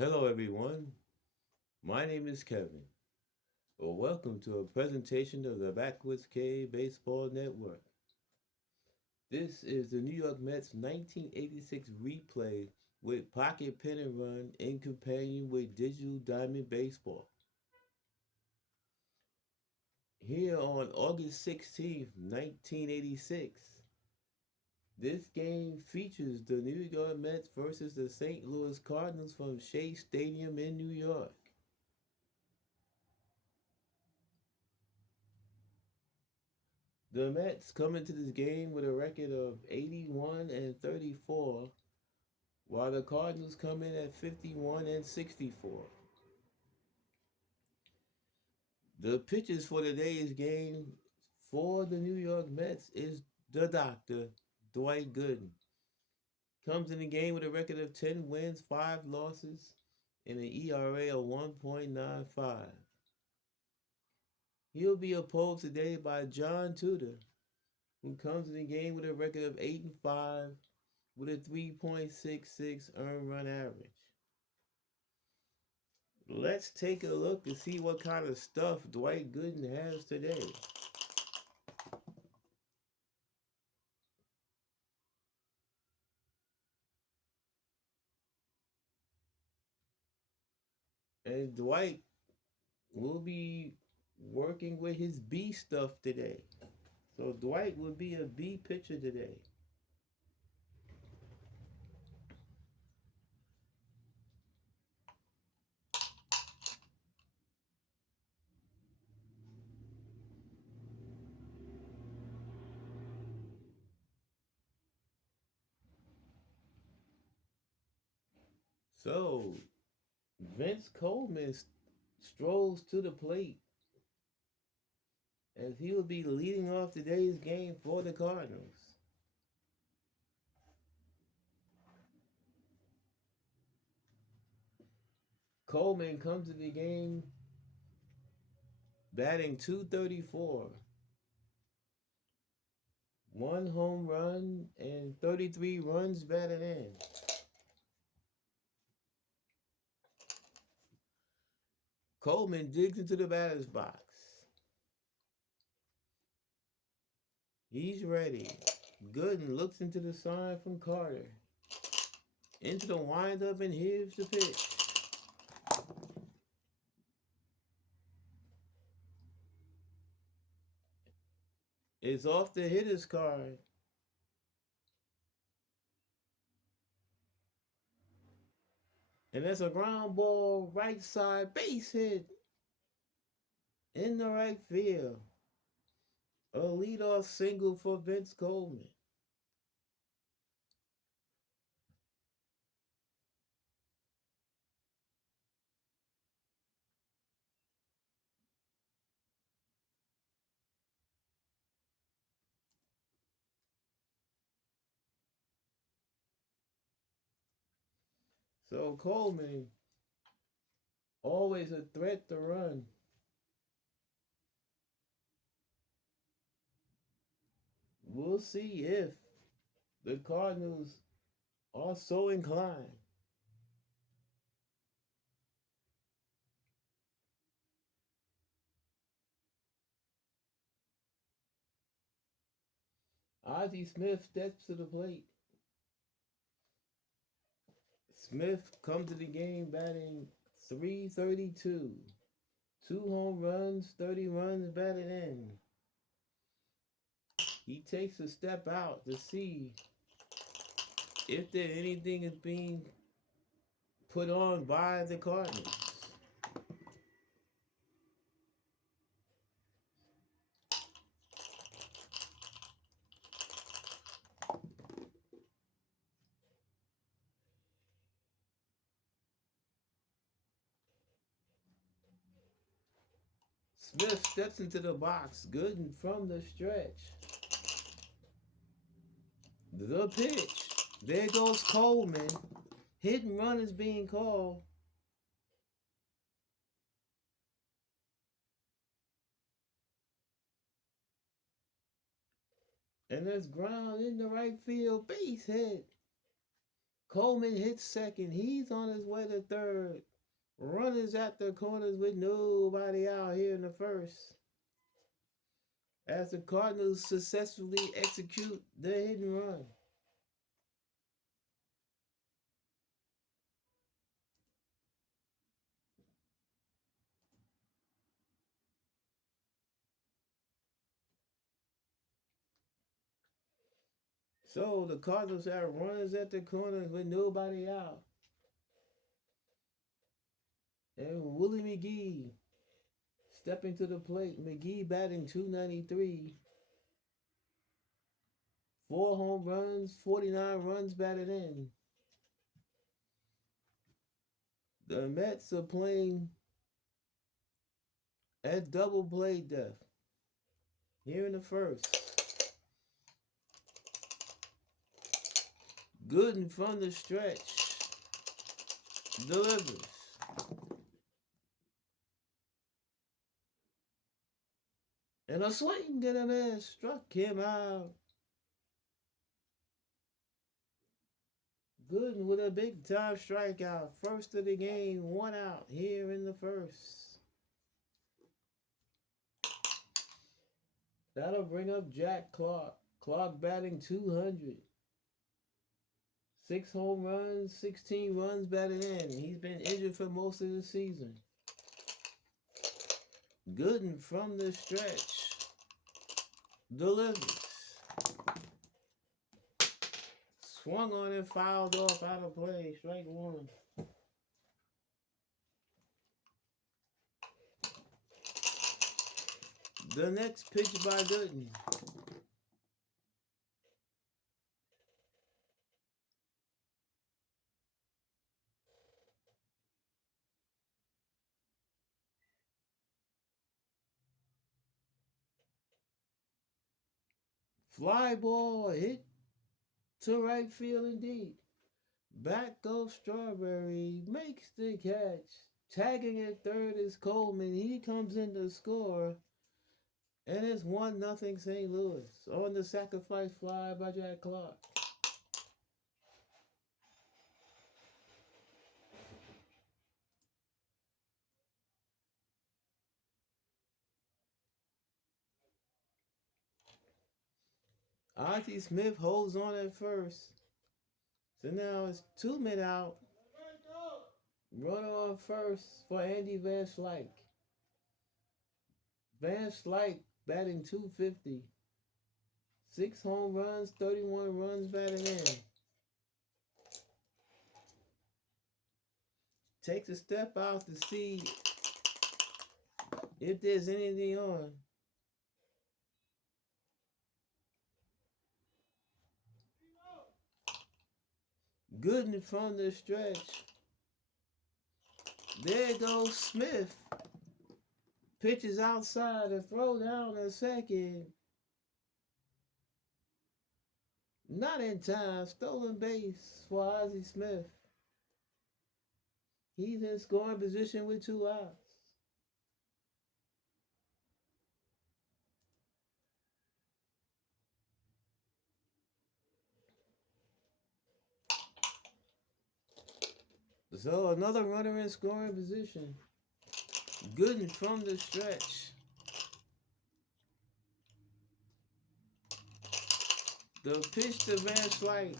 Hello, everyone. My name is Kevin. Well, welcome to a presentation of the Backwoods K Baseball Network. This is the New York Mets 1986 replay with Pocket Pennant Run in companion with Digital Diamond Baseball. Here on August 16th, 1986, this game features the New York Mets versus the St. Louis Cardinals from Shea Stadium in New York. The Mets come into this game with a record of 81 and 34, while the Cardinals come in at 51 and 64. The pitchers for today's game for the New York Mets is the doctor, Dwight Gooden. Comes in the game with a record of 10 wins, 5 losses, and an ERA of 1.95. He'll be opposed today by John Tudor, who comes in the game with a record of 8 and 5 with a 3.66 earned run average. Let's take a look and see what kind of stuff Dwight Gooden has today. And Dwight will be working with his B stuff today. So Dwight will be a B pitcher today. So Vince Coleman strolls to the plate as he will be leading off today's game for the Cardinals. Coleman comes to the game batting 234, one home run and 33 runs batted in. Coleman digs into the batter's box. He's ready. Gooden looks into the sign from Carter. Into the windup, and here's the pitch. It's off the hitter's card. And that's a ground ball, right side base hit in the right field. A leadoff single for Vince Coleman. So Coleman, always a threat to run. We'll see if the Cardinals are so inclined. Ozzie Smith steps to the plate. Smith comes to the game batting 332. 2 home runs, 30 runs batted in. He takes a step out to see if there anything is being put on by the Cardinals. Smith steps into the box, good and from the stretch. The pitch. There goes Coleman. Hit and run is being called. And there's ground in the right field base hit. Coleman hits second. He's on his way to third. Runners at the corners with nobody out here in the first. As the Cardinals successfully execute the hit and run. So the Cardinals have runners at the corners with nobody out. And Willie McGee stepping to the plate. McGee batting .293. 4 home runs, 49 runs batted in. The Mets are playing at double play depth here in the first. Gooden from the stretch delivers. And a swing and a miss struck him out. Gooden with a big time strikeout. First of the game, 1 out here in the first. That'll bring up Jack Clark. Clark batting .200. 6 home runs, 16 runs batted in. He's been injured for most of the season. Gooden from the stretch delivers. Swung on and fouled off out of play. Strike 1. The next pitch by Gooden. Fly ball hit to right field indeed. Back goes Strawberry, makes the catch. Tagging at third is Coleman. He comes in to score. And it's 1-0 St. Louis on the sacrifice fly by Jack Clark. Ozzie Smith holds on at first. So now it's 2 men out. Runner on first for Andy Van Slyke. Van Slyke batting .250. 6 home runs, 31 runs batted in. Takes a step out to see if there's anything on. Gooden from the stretch. There goes Smith. Pitches outside and throw down a second. Not in time. Stolen base for Ozzie Smith. He's in scoring position with 2 outs. So another runner in scoring position. Gooden from the stretch. The pitch to Van Slyke.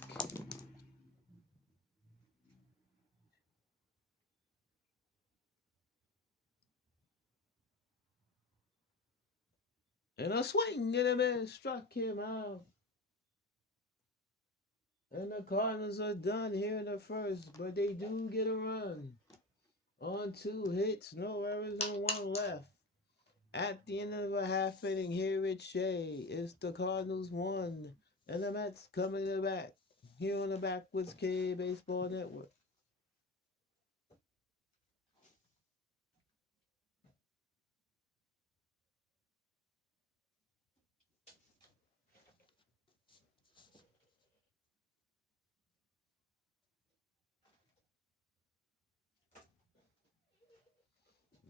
And a swing and a miss struck him out. And the Cardinals are done here in the first, but they do get a run. On 2 hits, no errors, and 1 left. At the end of a half inning here at Shea, it's the Cardinals 1, and the Mets coming to the back. Here on the Backwoods K Baseball Network.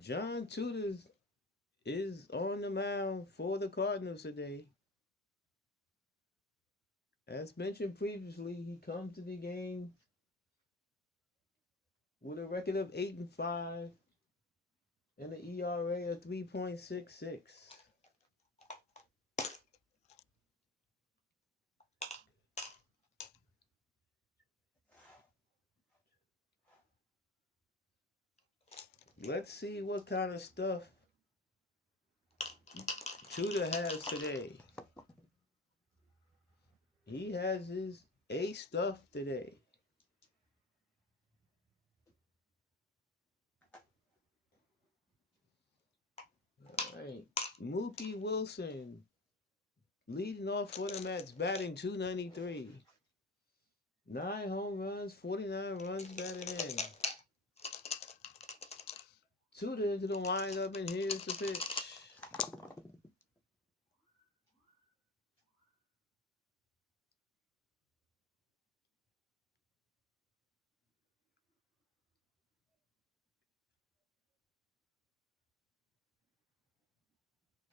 John Tudor is on the mound for the Cardinals today. As mentioned previously, he comes to the game with a record of 8-5 and an ERA of 3.66. Let's see what kind of stuff Tudor has today. He has his A stuff today. All right. Mookie Wilson leading off for the Mets, batting 293. 9 home runs, 49 runs batted in. Tudor into the windup, and here's the pitch.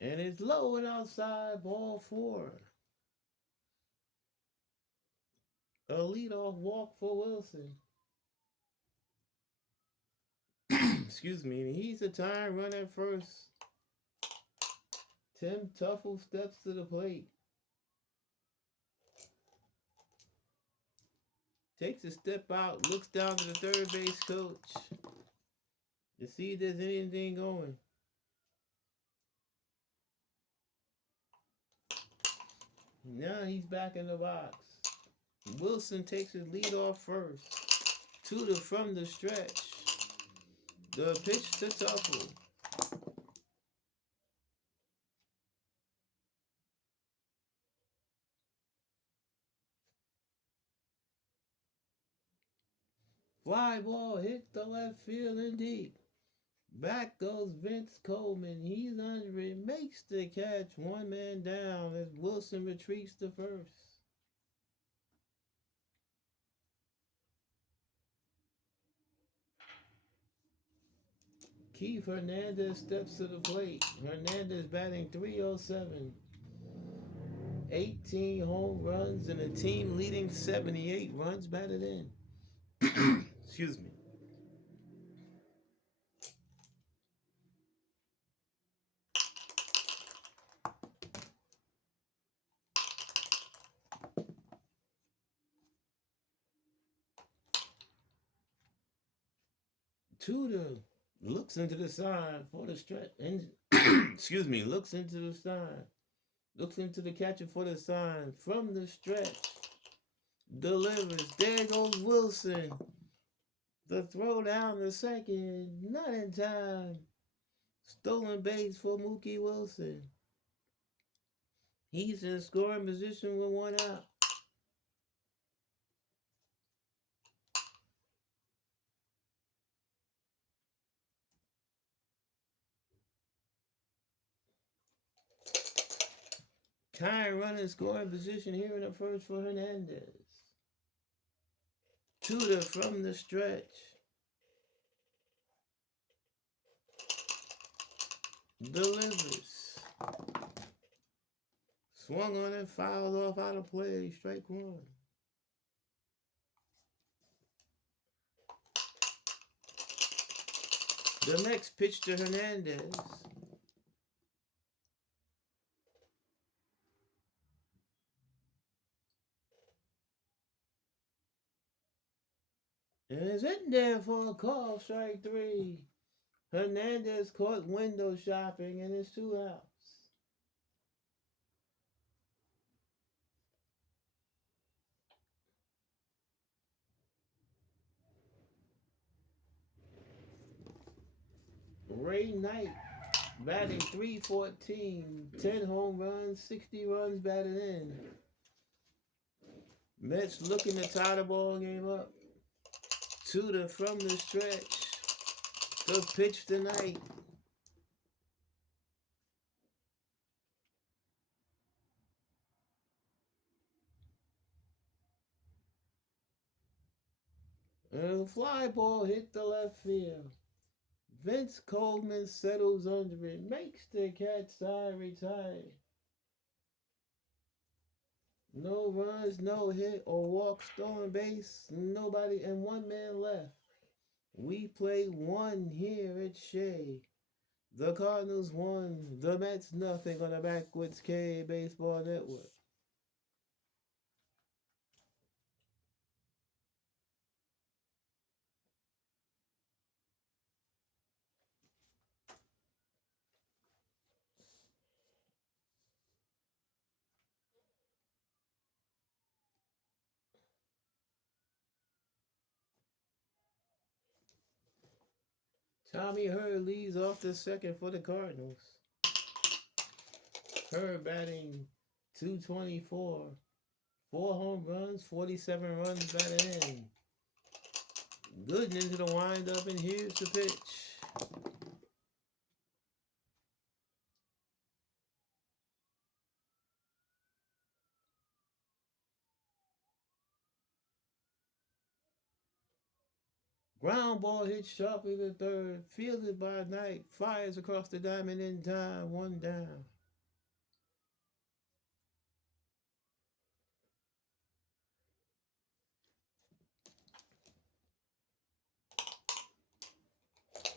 And it's low and outside, ball 4. A leadoff walk for Wilson. Excuse me. He's a time run at first. Tim Tuffle steps to the plate. Takes a step out, looks down to the third base coach to see if there's anything going. Now he's back in the box. Wilson takes his lead off first. Tudor from the stretch. The pitch to Tuffle. Fly ball hit the left field and deep. Back goes Vince Coleman. He's under it. Makes the catch. One man down as Wilson retreats to first. Keith Hernandez steps to the plate. Hernandez batting 307. 18 home runs and a team leading 78 runs batted in. Excuse me. Tudor looks into the sign for the stretch and excuse me, looks into the sign. Looks into the catcher for the sign from the stretch. Delivers. There goes Wilson. The throw down the second. Not in time. Stolen base for Mookie Wilson. He's in scoring position with one out. Tying run in scoring position here in the first for Hernandez. Tudor from the stretch. Delivers. Swung on and fouled off out of play. Strike 1. The next pitch to Hernandez. And it's in there for a call, strike 3. Hernandez caught window shopping and it's 2 outs. Ray Knight batting 314, 10 home runs, 60 runs batted in. Mets looking to tie the ball game up. Tudor from the stretch. The pitch tonight. And the fly ball hit the left field. Vince Coleman settles under it, makes the catch, side retire. No runs, no hit or walk, stolen base, nobody, and one man left. We play one here at Shea. The Cardinals won. The Mets nothing on the Backwoods K Baseball Network. Tommy Hurd leads off the second for the Cardinals. Hurd batting 224. 4 home runs, 47 runs batted in. Gooden into the windup, and here's the pitch. Ground ball hit sharply to third, fielded by Knight, fires across the diamond in time, 1 down.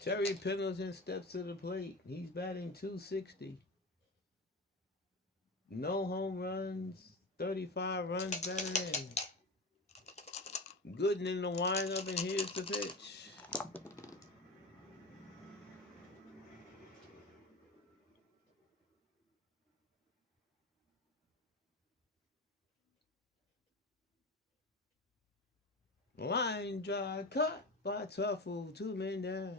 Terry Pendleton steps to the plate. He's batting 260. No home runs, 35 runs batted in. Gooden in the windup, and here's the pitch. Line drive cut by Tuffle, 2 men down.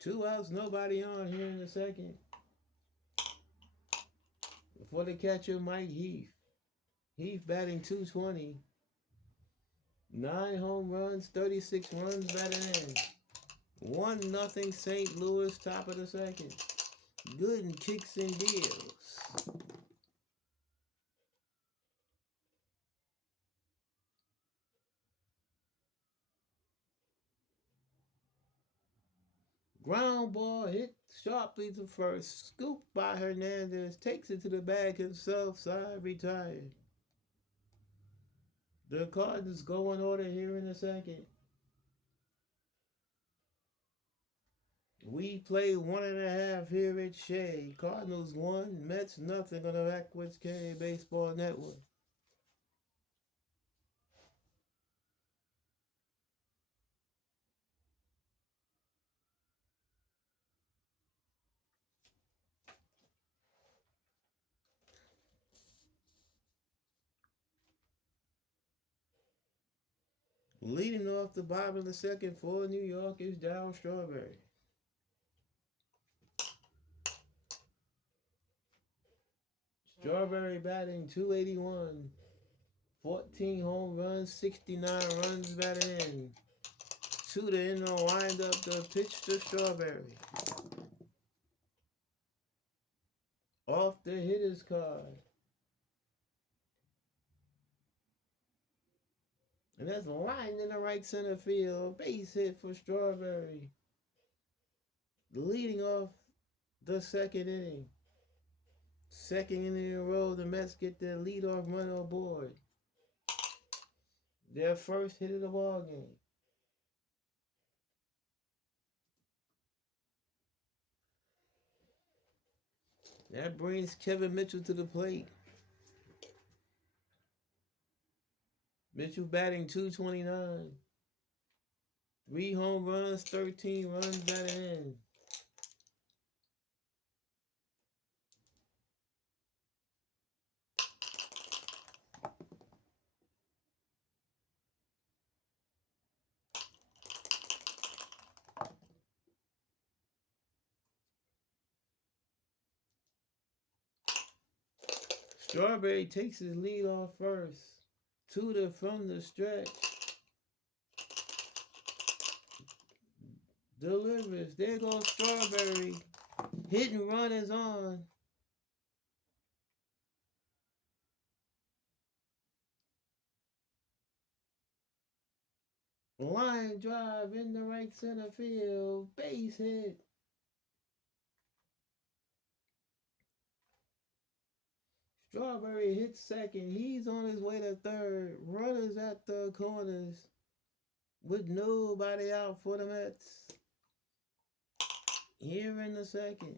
Two outs, nobody on here in the second. For the catcher, Mike Heath. Heath batting 220. 9 home runs, 36 runs batted in. 1-0 St. Louis, top of the second. Gooden kicks and deals. Ground ball hit sharply to first. Scooped by Hernandez. Takes it to the bag himself. Side retired. The Cardinals go in order here in the second. We play 1.5 here at Shea. Cardinals 1, Mets nothing on the Backwoods K Baseball Network. Leading off the bottom of the second for New York is Darryl Strawberry. Strawberry batting 281. 14 home runs, 69 runs batted in. Two to end the windup, the pitch to Strawberry. Off the hitter's card. And that's lined in the right center field. Base hit for Strawberry. Leading off the second inning. Second inning in a row, the Mets get their leadoff runner aboard. Their first hit of the ball game. That brings Kevin Mitchell to the plate. Mitchell batting 229. 3 home runs, 13 runs batted in. Strawberry takes his lead off first. Tudor from the stretch. Delivers. There goes Strawberry. Hit and run is on. Line drive in the right center field. Base hit. Strawberry hits second. He's on his way to third. Runners at the corners with nobody out for the Mets. Here in the second.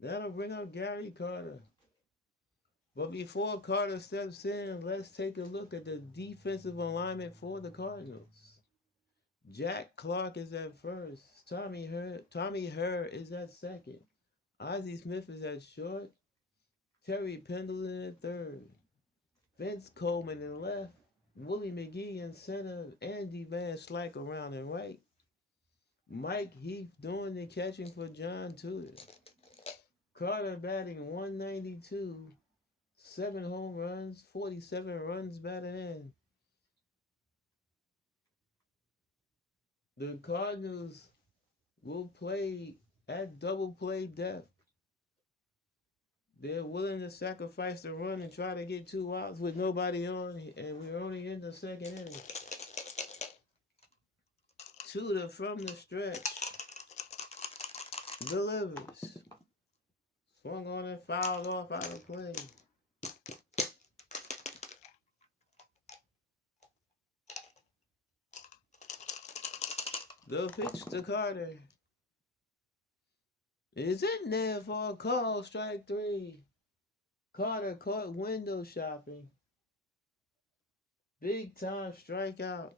That'll bring up Gary Carter. But before Carter steps in, let's take a look at the defensive alignment for the Cardinals. Jack Clark is at first. Tommy Herr is at second. Ozzie Smith is at short. Terry Pendleton at third. Vince Coleman in left. Willie McGee in center. Andy Van Slyke around and right. Mike Heath doing the catching for John Tudor. Carter batting 192. 7 home runs, 47 runs batted in. The Cardinals will play at double play depth. They're willing to sacrifice the run and try to get 2 outs with nobody on, and we're only in the second inning. Tudor from the stretch delivers. Swung on and fouled off out of play. The pitch to Carter is in there for a call, strike 3. Carter caught window shopping. Big time strikeout.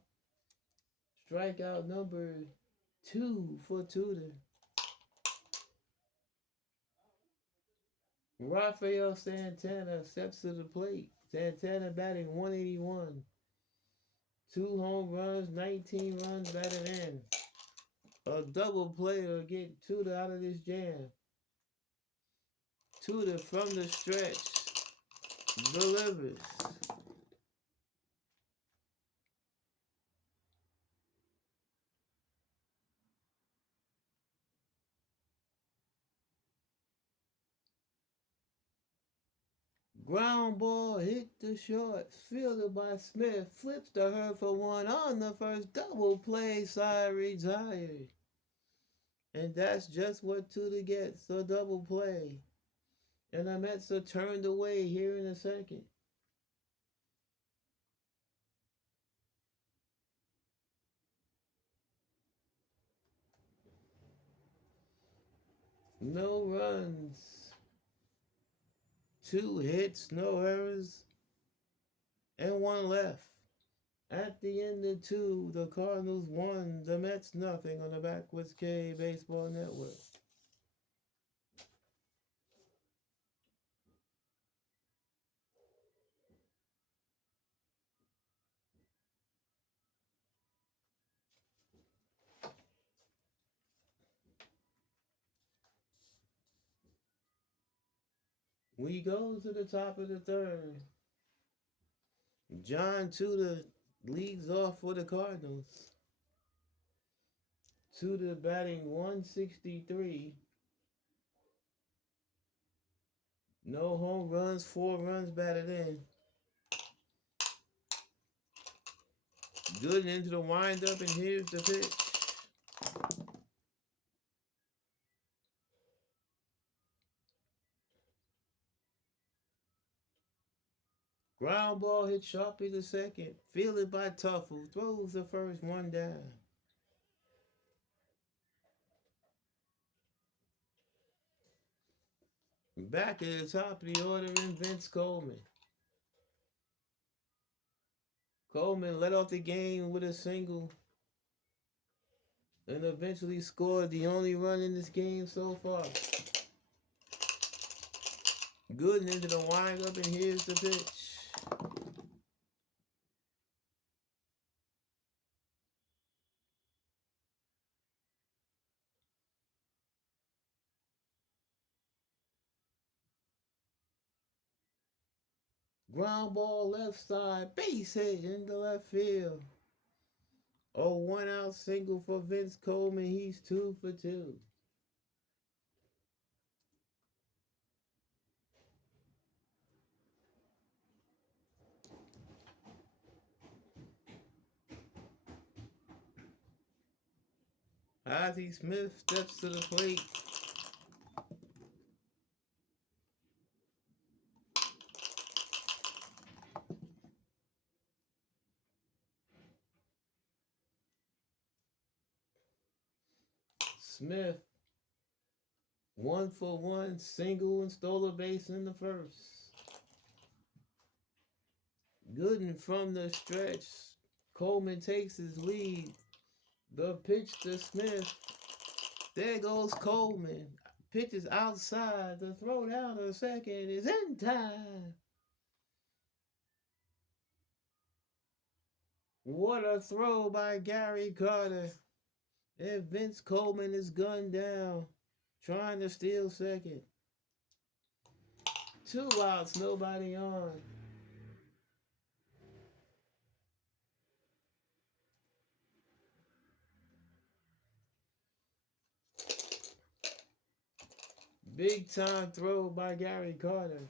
Strikeout number 2 for Tudor. Rafael Santana steps to the plate. Santana batting 181. 2 home runs, 19 runs batted in. A double play will get Tudor out of this jam. Tudor from the stretch delivers. Ground ball hit the short, fielded by Smith, flips to her for 1 on the first, double play, side retired. And that's just what Tudor gets, a double play. And the Mets are turned away here in a second. No runs, 2 hits, no errors, and 1 left. At the end of 2, the Cardinals won, the Mets nothing on the Backwoods K Baseball Network. We go to the top of the third. John Tudor leads off for the Cardinals. Tudor batting 163. No home runs, 4 runs batted in. Good into the windup, and here's the pitch. Ground ball hit sharply to second. Fielded by Tuffle. Throws the first, 1 down. Back at the top of the order in Vince Coleman. Coleman led off the game with a single and eventually scored the only run in this game so far. Good into the windup, and here's the pitch. Ground ball left side, base hit into left field. A 1-out single for Vince Coleman. He's 2 for 2. Ozzie Smith steps to the plate. Smith, 1-for-1 single and stole a base in the first. Gooden from the stretch. Coleman takes his lead. The pitch to Smith. There goes Coleman. Pitches outside. The throw down to second is in time. What a throw by Gary Carter. And Vince Coleman is gunned down, trying to steal second. 2 outs, nobody on. Big time throw by Gary Carter.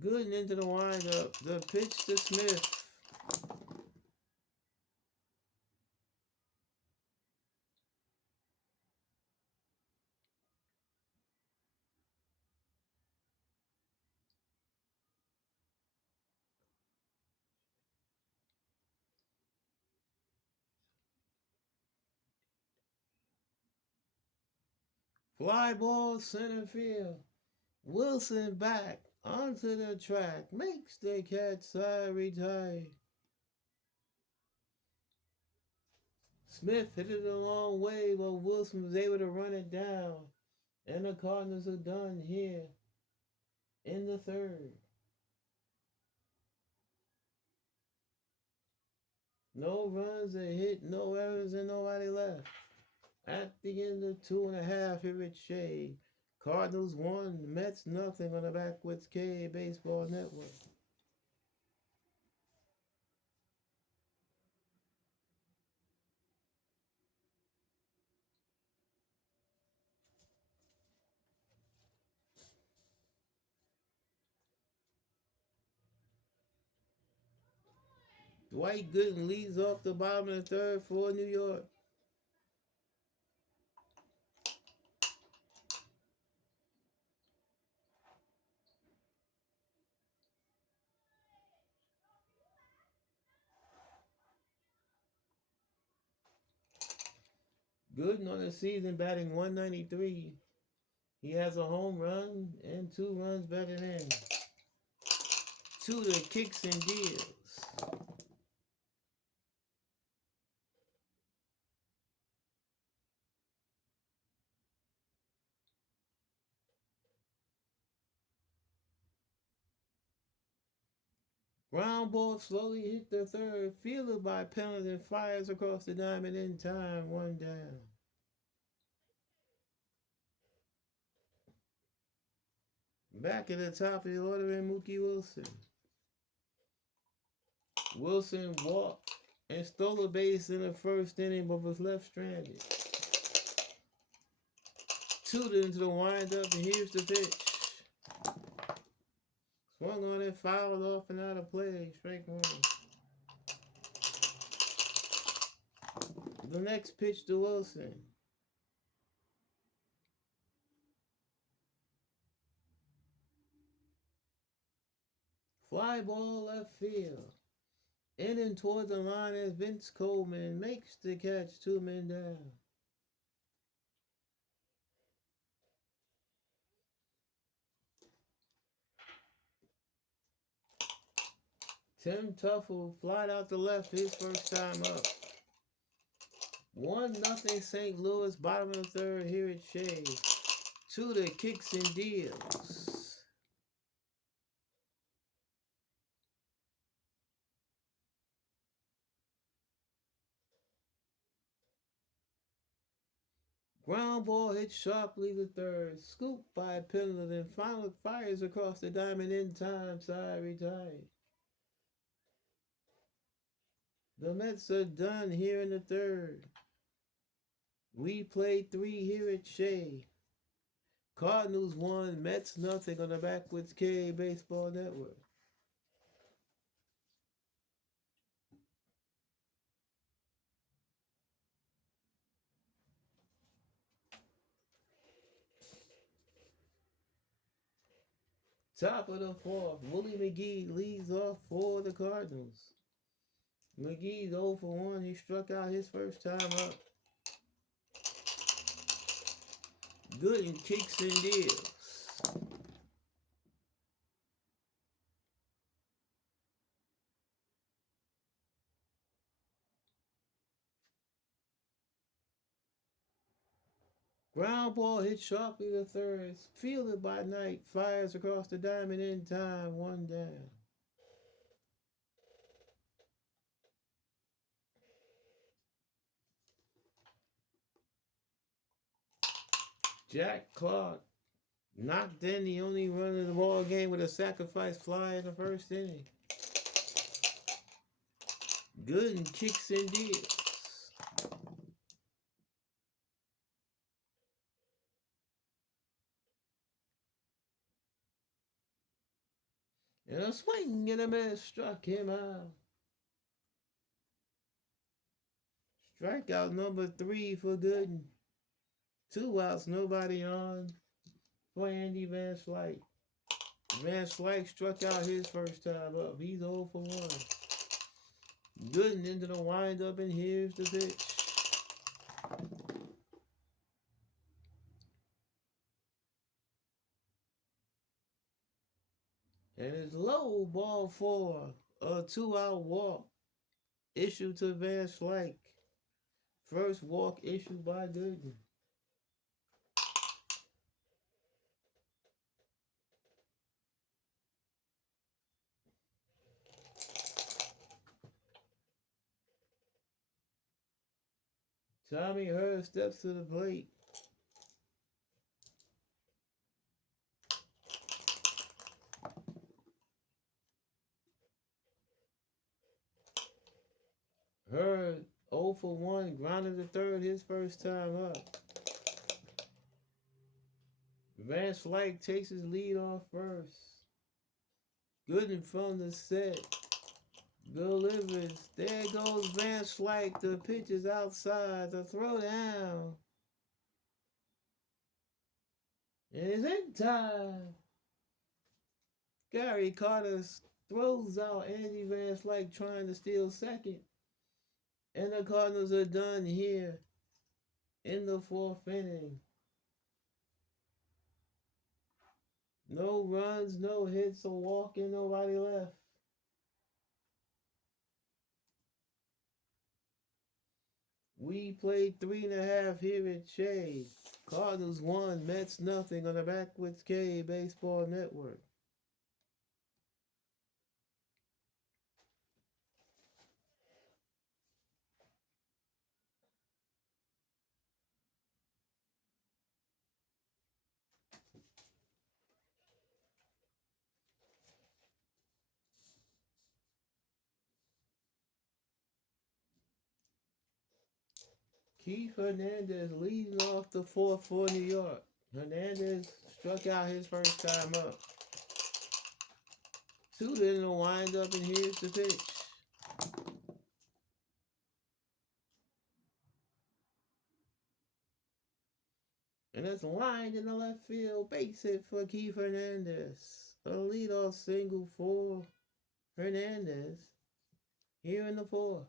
Gooden into the windup. The pitch to Smith. Fly ball center field. Wilson back onto the track. Makes the catch, side retire. Smith hit it a long way, but Wilson was able to run it down. And the Cardinals are done here in the third. No runs, a hit, no errors, and nobody left. At the end of 2.5, here at Shea. Cardinals 1, Mets nothing on the Backwoods K Baseball Network. Dwight Gooden leads off the bottom of the third for New York. Gooden on the season batting .193. He has a home run and 2 runs batted in. 2 to kicks and deals. Ground ball slowly hit the third, fielded by Pennant and fires across the diamond in time, 1 down. Back at the top of the order in Mookie Wilson. Wilson walked and stole a base in the first inning, but was left stranded. 2 into the windup, and here's the pitch. Swung on it, fouled off and out of play. Strike 1. The next pitch to Wilson. Fly ball left field. In and toward the line as Vince Coleman makes the catch, 2 men down. Tim Tuffle flied out the left his first time up. 1-0 St. Louis, bottom of the third here at Shea. 2 to kicks and deals. Ground ball hit sharply to third. Scooped by Pennant and finally fires across the diamond in time. Side retired. The Mets are done here in the third. We played 3 here at Shea. Cardinals 1, Mets nothing on the Backwoods K Baseball Network. Top of the fourth, Willie McGee leads off for the Cardinals. McGee's 0 for 1. He struck out his first time up. Gooden kicks and deals. Ground ball hit sharply to third. Fielded by Knight. Fires across the diamond in time. 1 down. Jack Clark knocked in the only run of the ball game with a sacrifice fly in the first inning. Gooden kicks and deals. And a swing and a miss struck him out. Strikeout number 3 for Gooden. 2 outs, nobody on for Andy Van Slyke. Van Slyke struck out his first time up. He's 0 for 1. Gooden into the windup, and here's the pitch. And it's low, ball 4. A 2-out walk issued to Van Slyke. First walk issued by Gooden. Tommy Hurd steps to the plate. Hurd 0 for 1, grounded to third his first time up. Van Slyke takes his lead off first. Gooden from the set. Delivers. There goes Van Slyke. The pitch is outside. The throw down. And it's in time. Gary Carter throws out Andy Van Slyke trying to steal second. And the Cardinals are done here in the 4th inning. No runs, no hits, a walk, and nobody left. We played 3.5 here at Shea. Cardinals 1, Mets nothing on the Backwoods K Baseball Network. Keith Hernandez leading off the 4th for New York. Hernandez struck out his first time up. 2 in the windup, and here's the pitch. And it's lined in the left field. Base hit for Keith Hernandez. A leadoff single for Hernandez here in the 4th.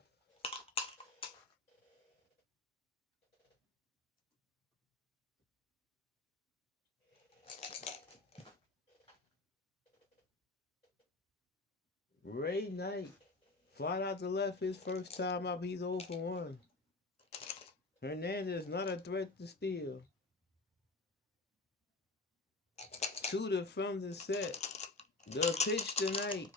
Ray Knight flied out to left his first time up. He's 0 for 1. Hernandez not a threat to steal. 2 from the set. The pitch tonight.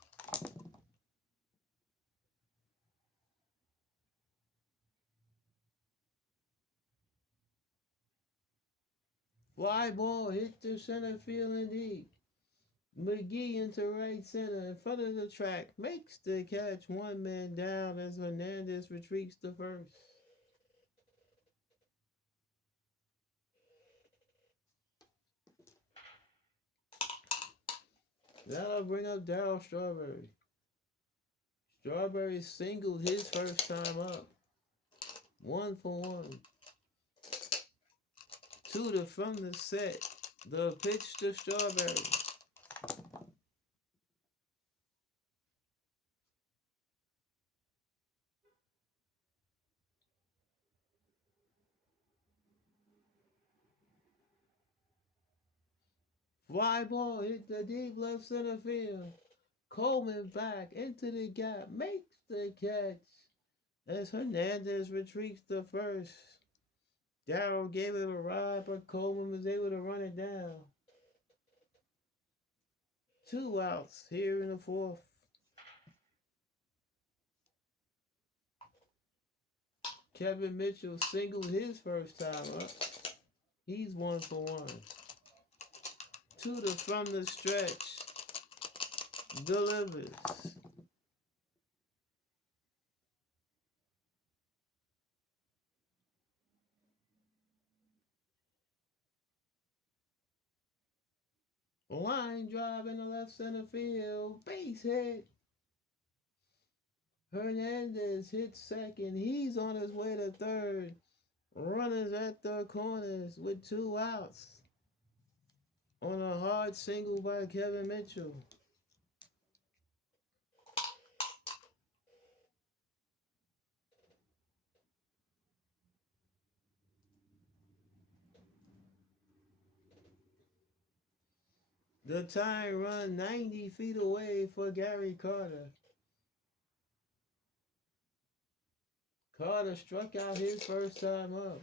Fly ball hit to center field and deep. McGee into right center in front of the track. Makes the catch. 1 man down as Hernandez retreats to first. That'll bring up Darryl Strawberry. Strawberry singled his first time up. 1 for 1. 2 from the set. The pitch to Strawberry. Fly ball hit the deep left center field. Coleman back into the gap, makes the catch as Hernandez retreats to first. Darrow gave it a ride, but Coleman was able to run it down. 2 outs here in the fourth. Kevin Mitchell singled his first time up. He's 1 for 1. From the stretch. Delivers. Line drive in the left center field. Base hit. Hernandez hits second. He's on his way to third. Runners at the corners with 2 outs. On a hard single by Kevin Mitchell. The tying run 90 feet away for Gary Carter. Carter struck out his first time up.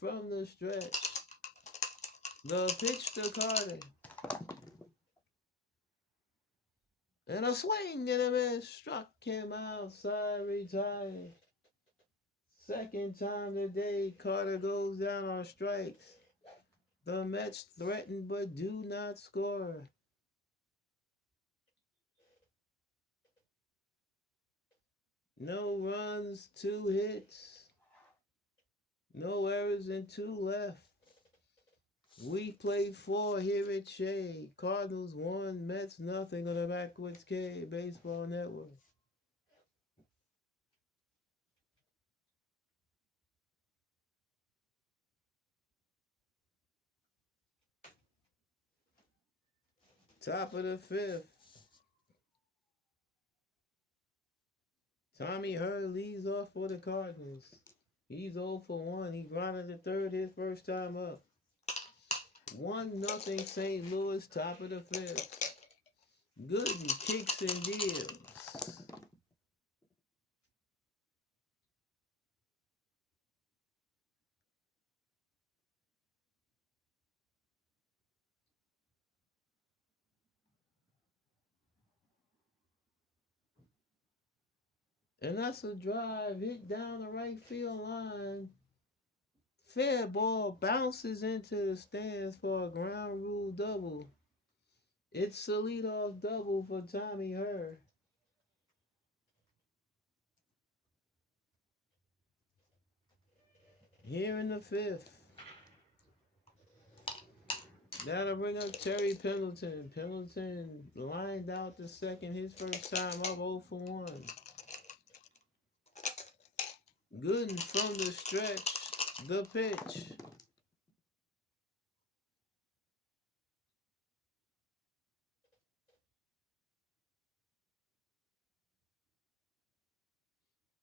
From the stretch. The pitch to Carter. And a swing and a miss. Struck him outside, retired. Second time today, Carter goes down on strikes. The Mets threaten but do not score. No runs, 2 hits. No errors and 2 left. We played 4 here at Shea. Cardinals 1, Mets nothing on the Backwoods K Baseball Network. Top of the 5th. Tommy Hurd leads off for the Cardinals. He's 0 for 1. He grounded to third his first time up. 1-0 St. Louis, top of the 5th. Gooden kicks and deals. And that's a drive hit down the right field line. Fair ball bounces into the stands for a ground rule double. It's a leadoff double for Tommy Hurd. Here in the 5th. That'll bring up Terry Pendleton. Pendleton lined out to second his first time up 0 for 1. Gooden from the stretch. The pitch.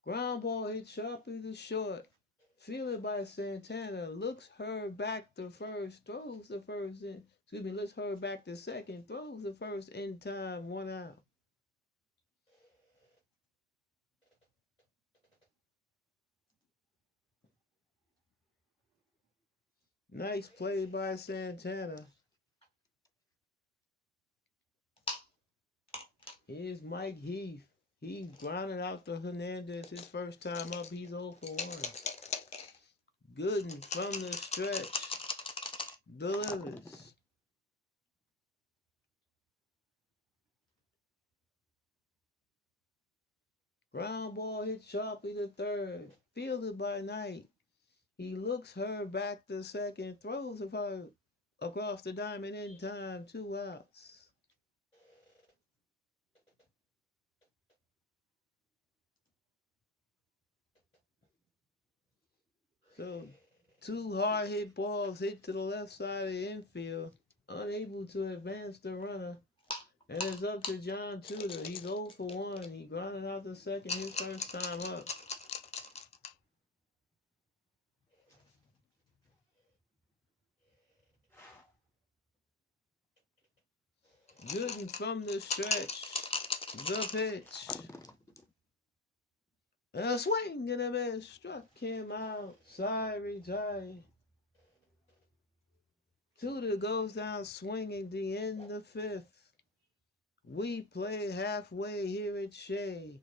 Ground ball hit sharply to short. Fielded by Santana. Looks her back to first. Throws the first in. Looks her back to second. Throws the first in time. 1 out. Nice play by Santana. Here's Mike Heath. He grounded out to Hernandez his first time up. He's 0 for 1. Gooden from the stretch. Delivers. Ground ball hit sharply to third. Fielded by Knight. He looks her back to second. Throws her across the diamond in time. 2 outs. So 2 hard hit balls hit to the left side of the infield. Unable to advance the runner. And it's up to John Tudor. He's 0 for 1. He grounded out to second his first time up. Gooden from the stretch. The pitch. And a swing and a miss. Struck him out. Side retired. Tudor goes down swinging the end of fifth. We play halfway here at Shea.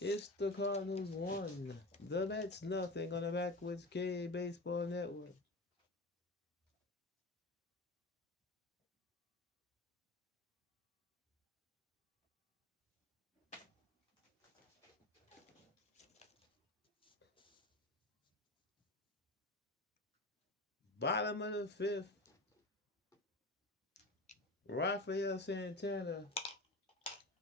It's the Cardinals 1. The Mets nothing on the Backwoods K Baseball Network. Bottom of the fifth. Rafael Santana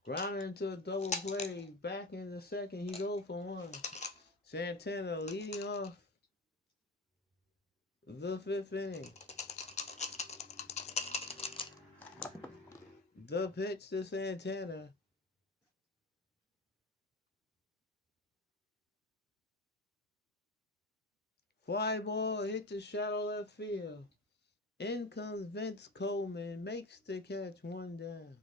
grounded into a double play. Back in the second, he's 0 for 1. Santana leading off the fifth inning. The pitch to Santana. Fly ball hit the shallow left field. In comes Vince Coleman, makes the catch, 1 down.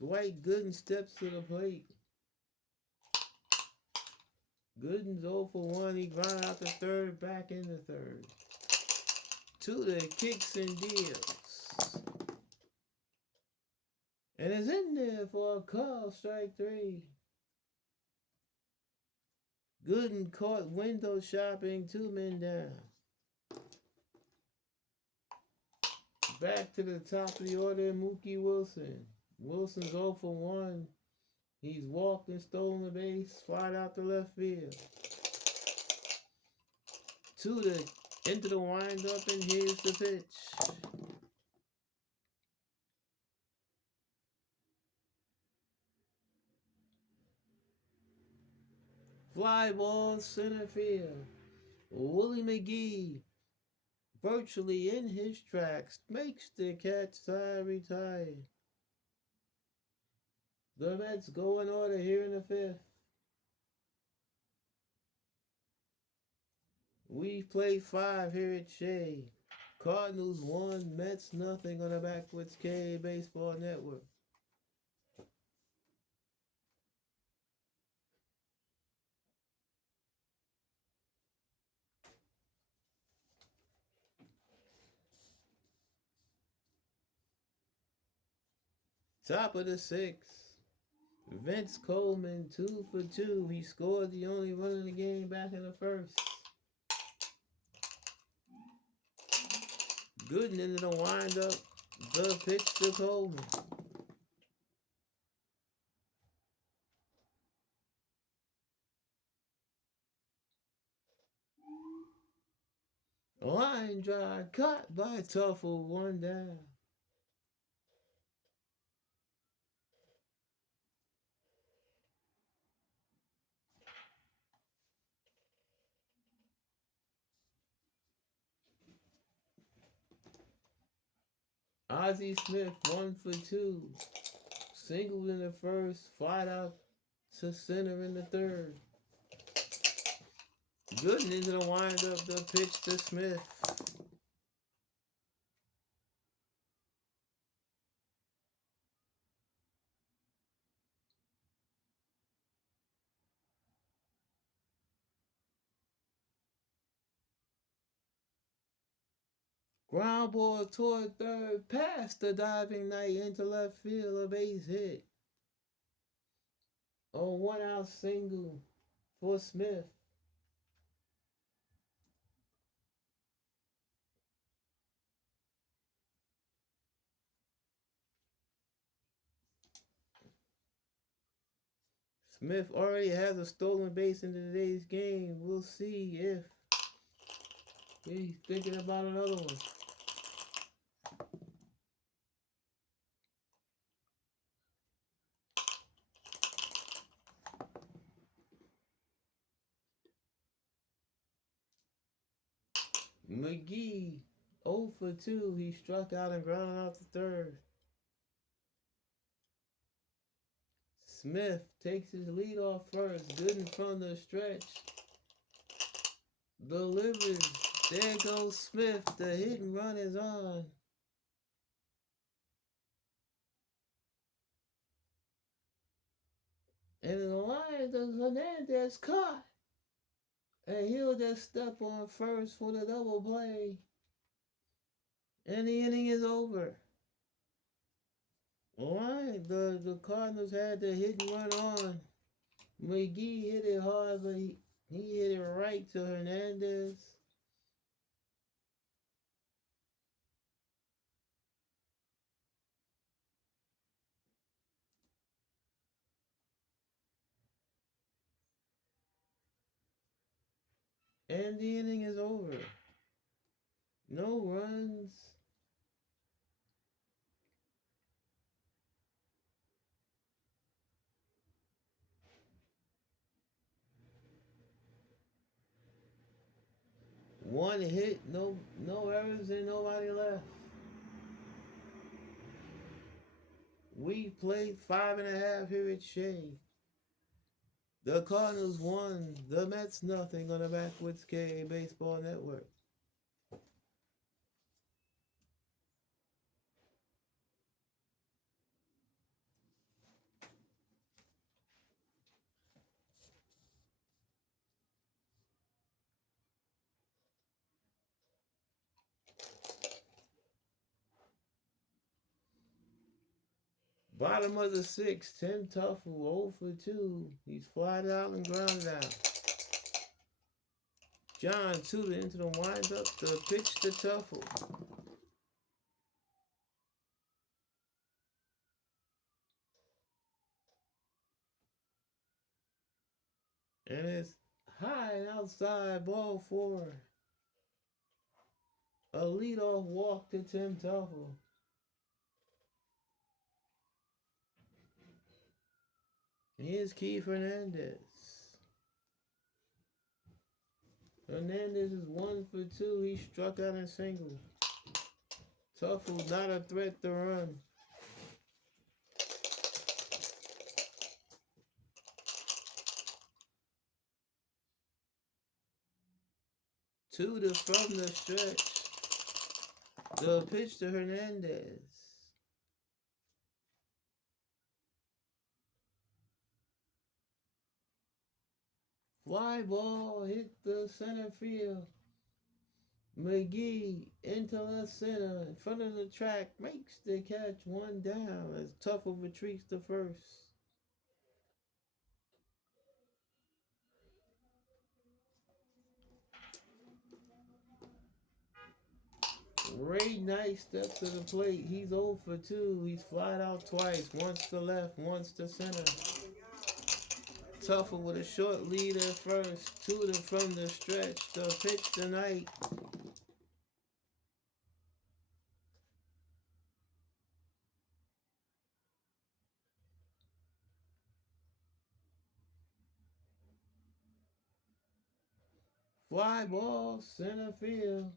Dwight Gooden steps to the plate. Gooden's 0 for 1. He grounded out the third, back in the third. Tudor kicks and deals. And is in there for a call, strike 3. Gooden caught window shopping, 2 men down. Back to the top of the order, Mookie Wilson. Wilson's 0 for 1. He's walked and stolen the base, flied out to left field. Tudor into the windup, and here's the pitch. Fly ball center field. Willie McGee, virtually in his tracks, makes the catch, side retired. The Mets go in order here in the fifth. We play 5 here at Shea. Cardinals 1, Mets nothing on the Backwoods K Baseball Network. Top of the 6th. Vince Coleman, 2 for 2. He scored the only run of the game back in the first. Gooden into the windup. The pitch to Coleman. Line drive caught by Tuffle, 1 down. Ozzie Smith, 1 for 2. Singled in the first, flied out to center in the third. Gooden into the windup, the pitch to Smith. Ground ball toward third, past the diving Knight into left field, a base hit. A 1-out single for Smith. Smith already has a stolen base in today's game. We'll see if he's thinking about another one. McGee, 0 for 2. He struck out and grounded out the third. Smith takes his lead off first. Gooden from the stretch. Delivers There goes Smith. The hit and run is on. And the line of Hernandez caught. And he'll just step on first for the double play. And the inning is over. Alright, the Cardinals had the hit and run on. McGee hit it hard, but he hit it right to Hernandez. And the inning is over. No runs. One hit, no errors, and nobody left. We played 5.5 here at Shea. The Cardinals won. The Mets nothing on the Backwoods K Baseball Network. Bottom of the sixth, Tim Tuffle 0 for 2. He's flied out and grounded out. John Tudor into the windup. The pitch to Tuffle. And it's high and outside, ball 4. A leadoff walk to Tim Tuffle. Here's Keith Hernandez. Hernandez is 1 for 2. He struck out a single. Tuffle not a threat to run. Tudor from the stretch. The pitch to Hernandez. Fly ball hit the center field. McGee into left center in front of the track makes the catch, 1 down as Tuffle retreats to first. Ray Knight steps to the plate. He's 0 for 2. He's flied out twice, once to left, once to center. Tuffle with a short lead at first. Tudor from the stretch. The pitch tonight. Fly ball, center field.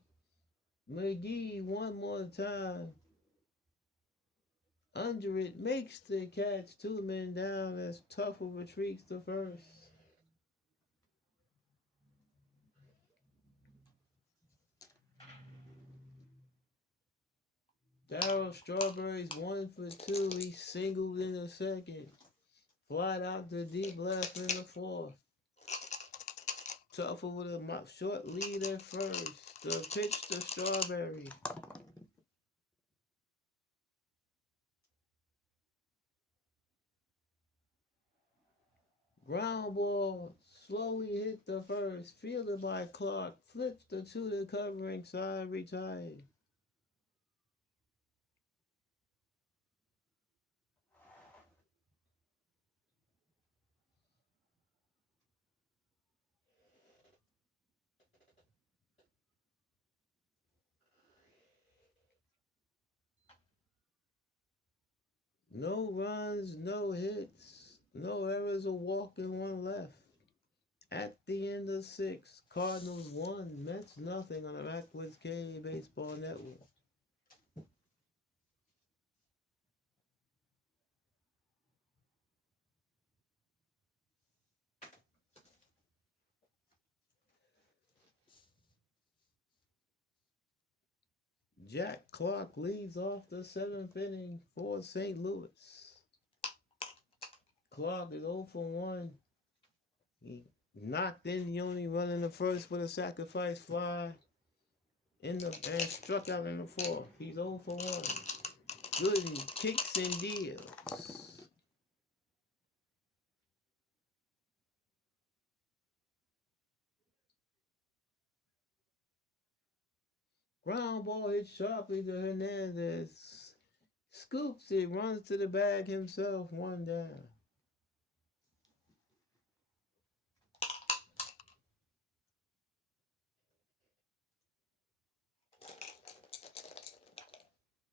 McGee one more time. Under it, makes the catch. 2 men down as Tuffle retreats to first. Darryl Strawberry's 1 for 2. He singled in the second. Flied out to deep left in the fourth. Tuffle with a short lead at first. The pitch to Strawberry. Ground ball slowly hit the first. Fielded by Clark. Flips to the covering side. Retired. No runs, no hits, no errors, a walk, and 1 left. At the end of 6, Cardinals 1, Mets nothing on the Backwoods K Baseball Network. Jack Clark leads off the seventh inning for St. Louis. Clark is 0 for 1. He knocked in the only run in the first with a sacrifice fly and struck out in the fourth. He's 0 for 1. Gooden kicks and deals. Ground ball hit sharply to Hernandez. Scoops it, runs to the bag himself, 1 down.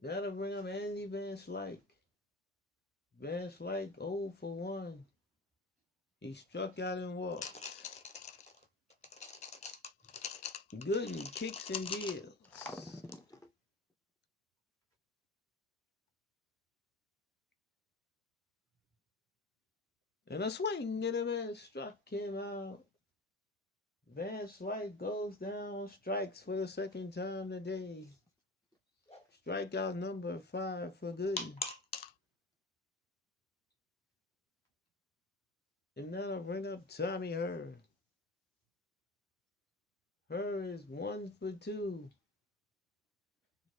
That'll bring up Andy Van Slyke. Van Slyke 0 for 1. He struck out and walked. Gooden kicks and deals. And a swing and a miss struck him out. Van Slyke goes down, strikes for the second time today. Strikeout number 5 for Gooden. And that'll bring up Tommy Herr. Herr is 1 for 2.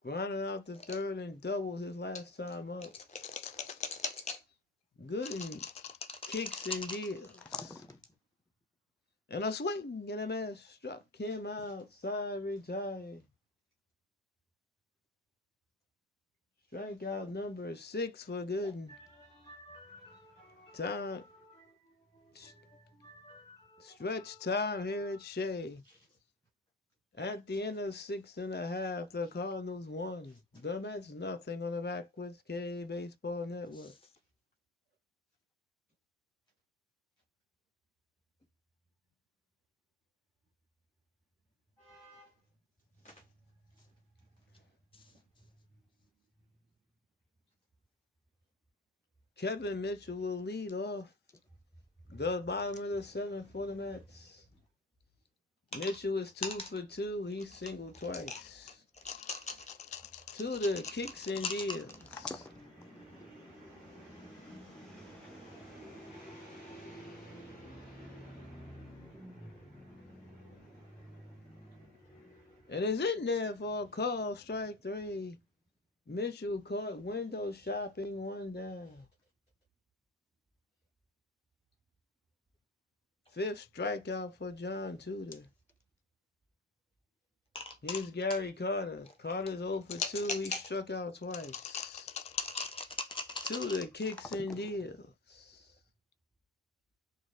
Grounded out the third and doubled his last time up. Gooden kicks and deals. And a swing and a miss struck him outside, retired. Strikeout number 6 for Gooden. Time. Stretch time here at Shea. At the end of 6.5, the Cardinals won. The Mets nothing on the Backwards K Baseball Network. Kevin Mitchell will lead off the bottom of the 7th for the Mets. Mitchell is 2 for 2. He singled twice. To the kicks and deals. And is in there for a call, strike 3. Mitchell caught window shopping, 1 down. 5th strikeout for John Tudor. Here's Gary Carter. Carter's 0 for 2. He struck out twice. Tudor kicks and deals.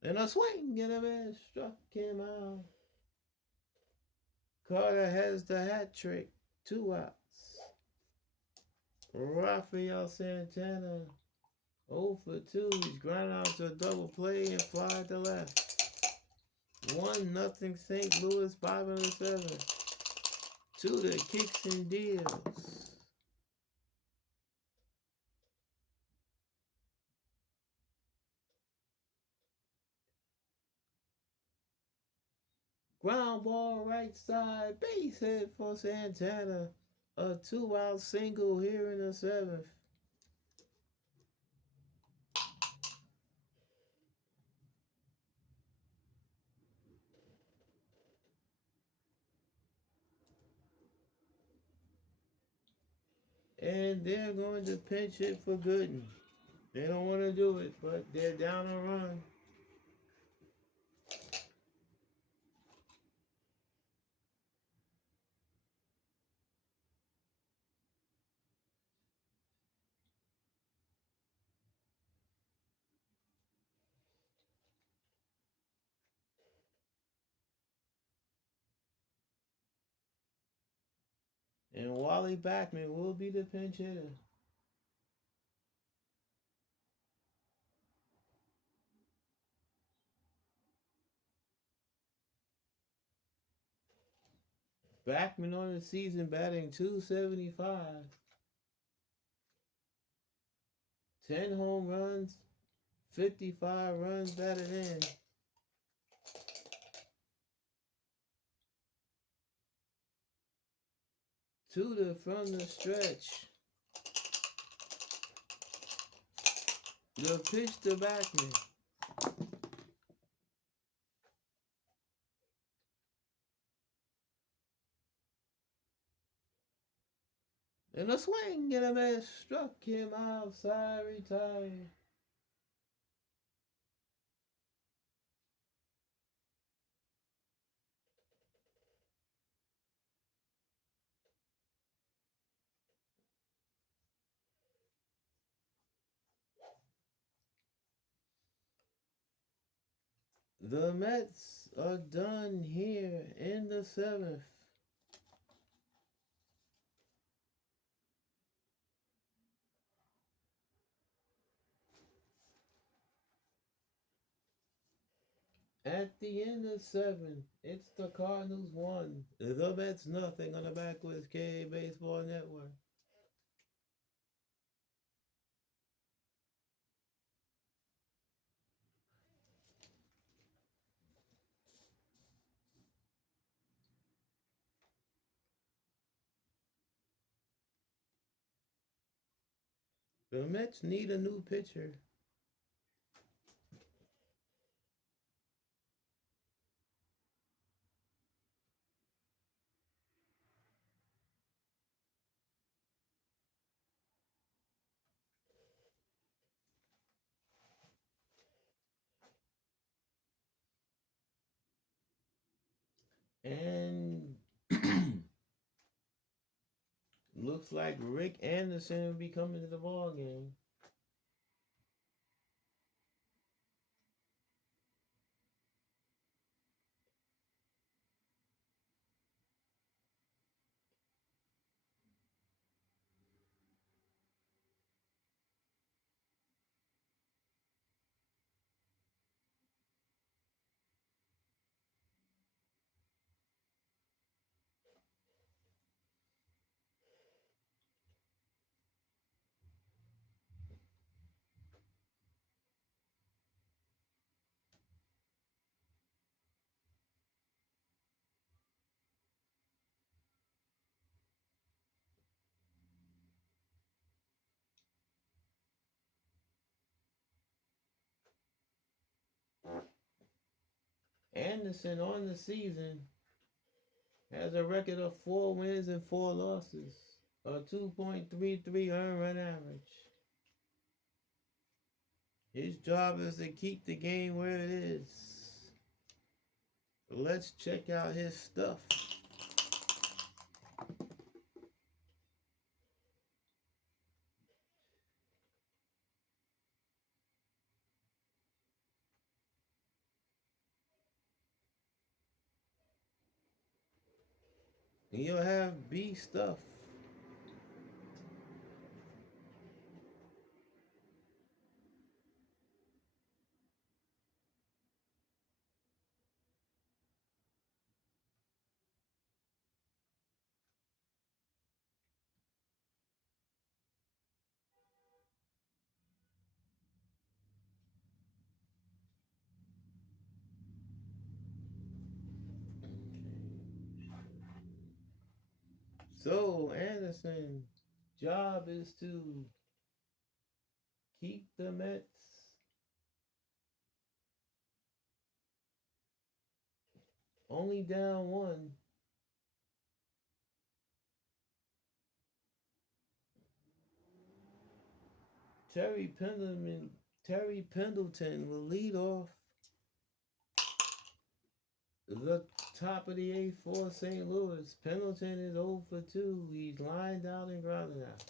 And a swing and a miss struck him out. Carter has the hat trick. 2 outs. Rafael Santana 0 for 2. He's grounded out to a double play and fly to left. 1-0 St. Louis, 5 of the 7. Tudor kicks and deals. Ground ball right side, base hit for Santana. A 2-out single here in the 7th. And they're going to pinch hit for Gooden. They don't want to do it, but they're down a run. And Wally Backman will be the pinch hitter. Backman on the season batting .275. 10 home runs, 55 runs batted in. Tudor from the stretch. The pitch to Backman. And a swing and a miss struck him outside, retired. The Mets are done here in the seventh. At the end of seven, it's the Cardinals 1, the Mets nothing on the Backwards K Baseball Network. The Mets need a new pitcher. And looks like Rick Anderson will be coming to the ball game. Anderson on the season has a record of 4 wins and 4 losses, a 2.33 earned run average. His job is to keep the game where it is. Let's check out his stuff. You'll have B stuff. So Anderson's job is to keep the Mets only down 1. Terry Pendleton will lead off the top of the 8th for St. Louis. Pendleton is 0 for 2. He's lined out and grounded out.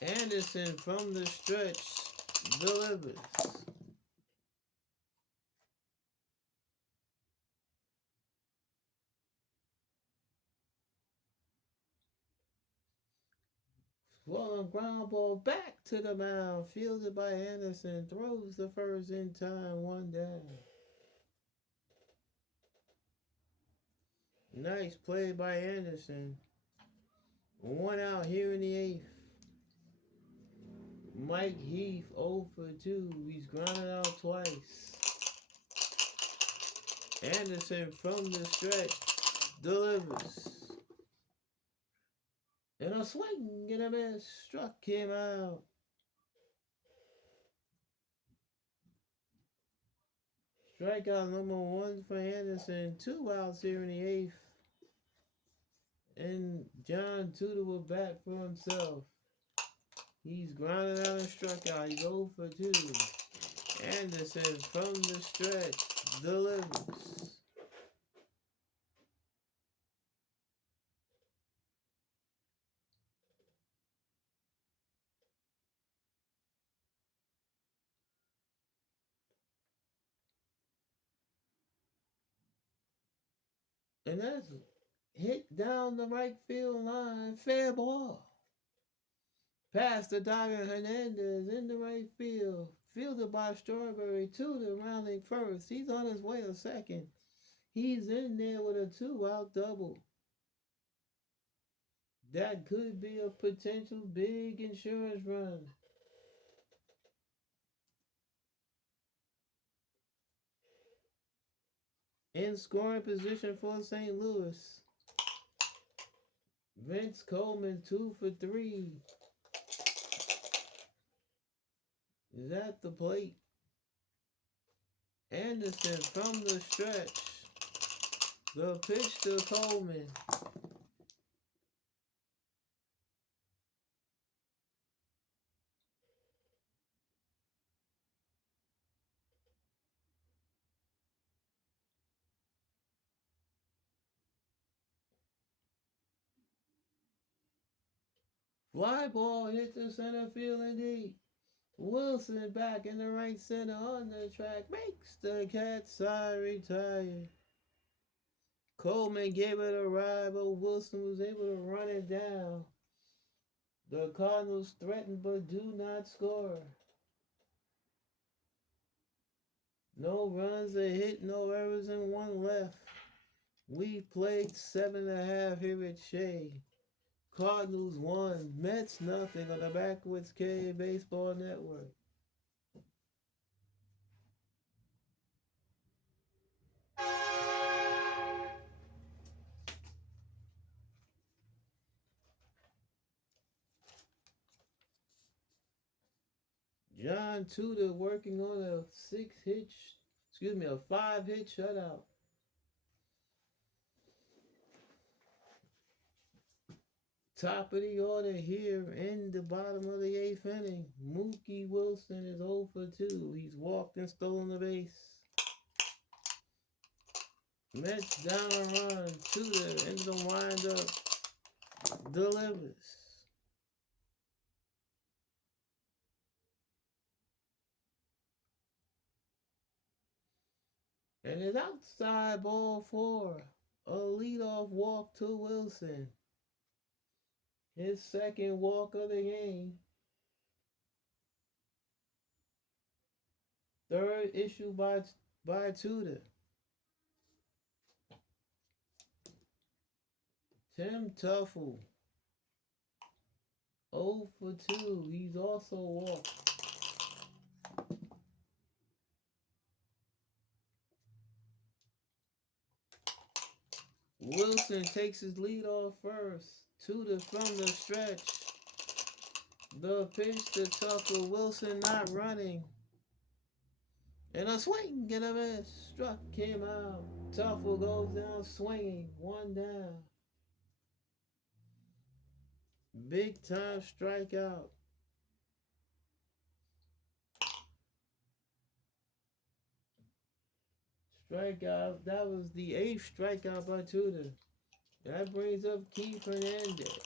Anderson from the stretch delivers. Swung ground ball back to the mound, fielded by Anderson, throws the first in time, 1 down. Nice play by Anderson. 1 out here in the 8th. Mike Heath 0 for 2. He's grounded out twice. Anderson from the stretch delivers. And a swing and a miss struck him out. Strikeout number one for Anderson. 2 outs here in the eighth. And John Tudor will bat for himself. He's grounded out and struck out. He's 0 for 2. Anderson from the stretch delivers. And that's hit down the right field line. Fair ball. Past the Dyer Hernandez in the right field. Fielded by Strawberry to the rounding first. He's on his way to second. He's in there with a 2-out double. That could be a potential big insurance run. In scoring position for St. Louis. Vince Coleman 2 for 3. Is at the plate. Anderson from the stretch. The pitch to Coleman. Fly ball hit the center field and deep. Wilson back in the right center on the track. Makes the catch side retire. Coleman gave it a ride, but Wilson was able to run it down. The Cardinals threaten but do not score. No runs, a hit, no errors, and one left. We played 7.5 here at Shea. Cardinals 1, Mets nothing on the Backwoods K Baseball Network. John Tudor working on a 5-hit shutout. Top of the order here in the bottom of the eighth inning. Mookie Wilson is 0 for 2. He's walked and stolen the base. Mets down a run. Tudor into the windup. Delivers. And it's outside ball 4. A leadoff walk to Wilson. His second walk of the game. Third issue by Tudor. Tim Tuffle. 0 for 2. He's also walked. Wilson takes his lead off first. Tudor from the stretch. The pitch to Tuffle. Wilson not running. And a swing and a miss. Struck him out. Tuffle goes down swinging. 1 down. Big time strikeout. Strikeout. That was the 8th strikeout by Tudor. That brings up Keith Hernandez.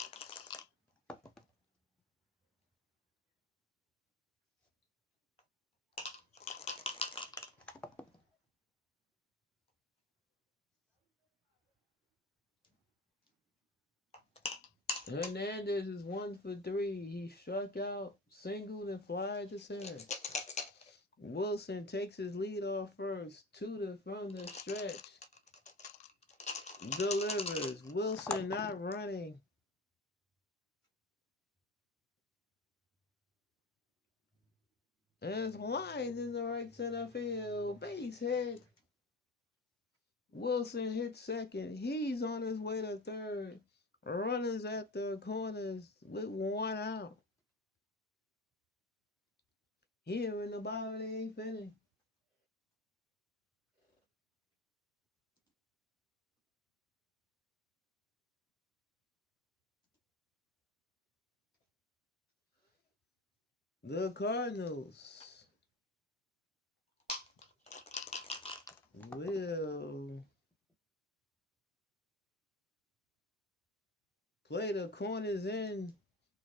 Hernandez is 1 for 3. He struck out, singled, and fly to center. Wilson takes his lead off first. Tudor from the stretch. Delivers. Wilson not running. And it's lined in the right center field. Base hit. Wilson hits second. He's on his way to third. Runners at the corners with one out. Here in the bottom of the eighth inning. The Cardinals will play the corners in,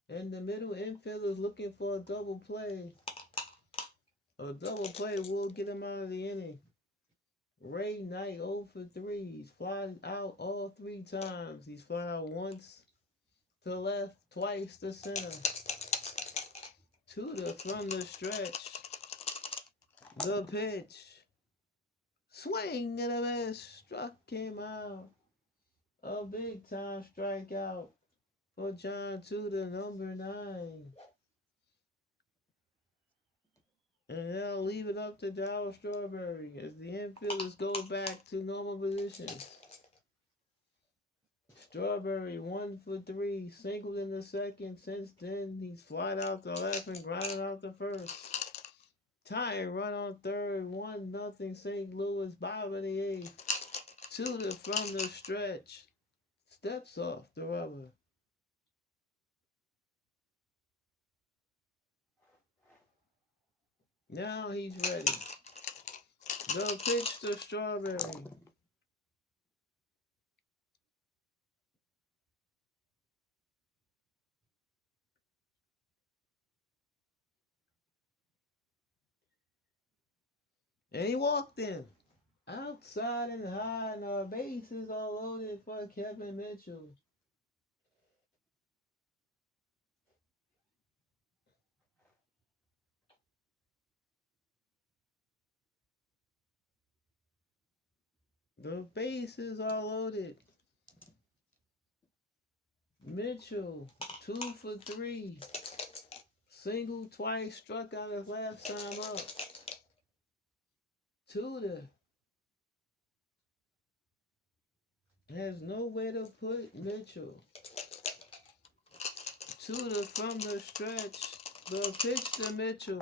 and the middle infield is looking for a double play. A double play will get him out of the inning. Ray Knight 0 for 3. He's flying out all three times. He's flying out once to the left, twice to center. From the stretch. The pitch. Swing and a miss. Struck him out. A big time strikeout for John Tudor, number 9. And they'll leave it up to Darryl Strawberry as the infielders go back to normal positions. Strawberry 1 for 3, singled in the second. Since then, he's flied out the left and grounded out the first. Tying run on third, 1-0 St. Louis, bottom of the eighth. Tudor from the stretch, steps off the rubber. Now he's ready. The pitch to Strawberry. And he walked him. Outside and high, and our bases are loaded for Kevin Mitchell. The bases are loaded. Mitchell, 2 for 3. Single twice, struck out his last time up. Tudor has nowhere to put Mitchell. Tudor from the stretch. The pitch to Mitchell.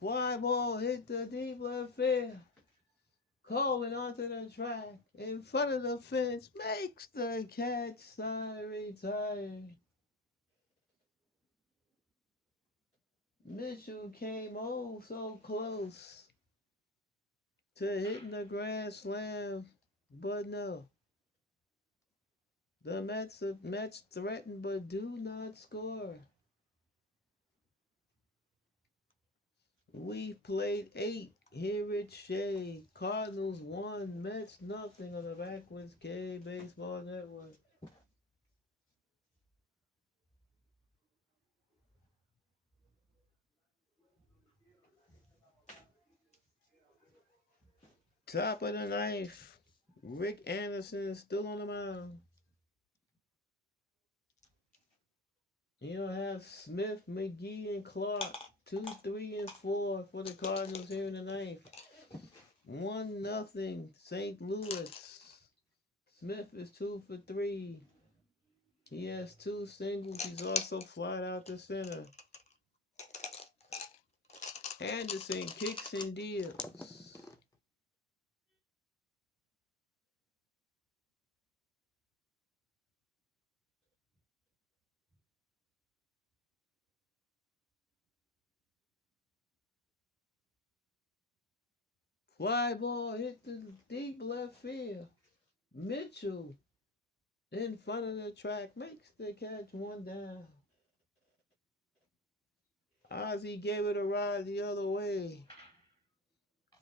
Fly ball hit the deep left field. Coleman onto the track. In front of the fence. Makes the catch. Side retired. Mitchell came oh so close to hitting the grand slam, but no. The Mets threaten but do not score. We've played 8 here at Shea. Cardinals 1, Mets nothing on the Backwards K Baseball Network. Top of the ninth. Rick Anderson still on the mound. You'll have Smith, McGee, and Clark. 2, 3, and 4 for the Cardinals here in the ninth. 1-0 St. Louis. Smith is 2 for 3. He has 2 singles. He's also flied out to center. Anderson kicks and deals. Fly ball hit the deep left field. Mitchell in front of the track makes the catch, 1 down. Ozzie gave it a ride the other way,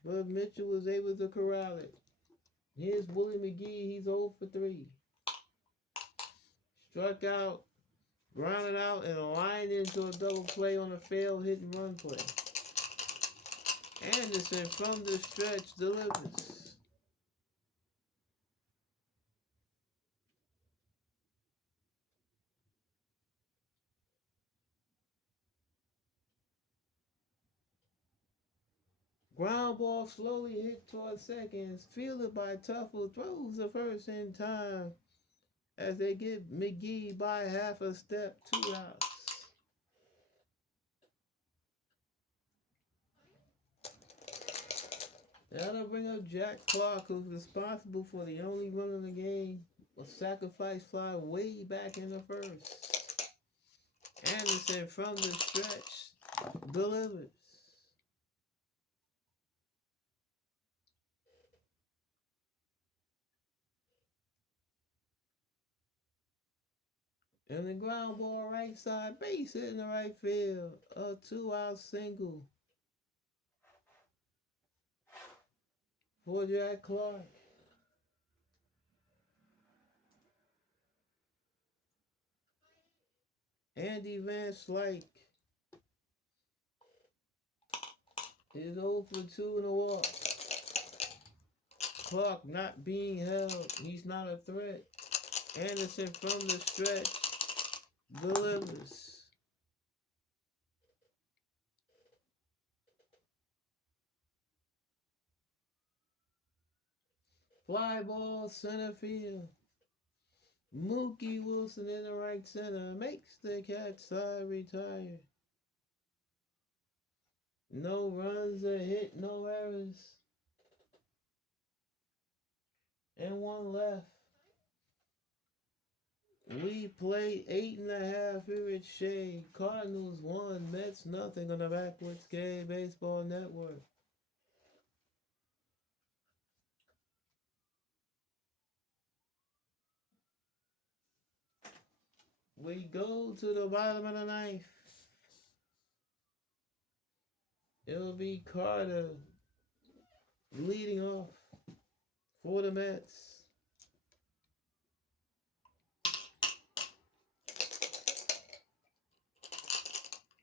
but Mitchell was able to corral it. Here's Willie McGee. He's 0 for 3. Struck out, grounded out, and lined into a double play on a failed hit and run play. Anderson from the stretch delivers. Ground ball slowly hit towards seconds. Fielded by Tuffle. Throws the first in time as they get McGee by half a step. 2 outs. That'll bring up Jack Clark, who's responsible for the only run of the game. A sacrifice fly way back in the first. Anderson from the stretch delivers. And the ground ball right side, base hit in the right field. A 2-out single for Jack Clark. Andy Van Slyke is 0 for 2 in a walk. Clark not being held. He's not a threat. Anderson from the stretch delivers. Fly ball center field. Mookie Wilson in the right center makes the catch, side retire. No runs, a hit, no errors. And 1 left. We played 8.5 here at Shea. Cardinals 1, Mets nothing on the Backwoods K Baseball Network. We go to the bottom of the ninth. It'll be Carter leading off for the Mets.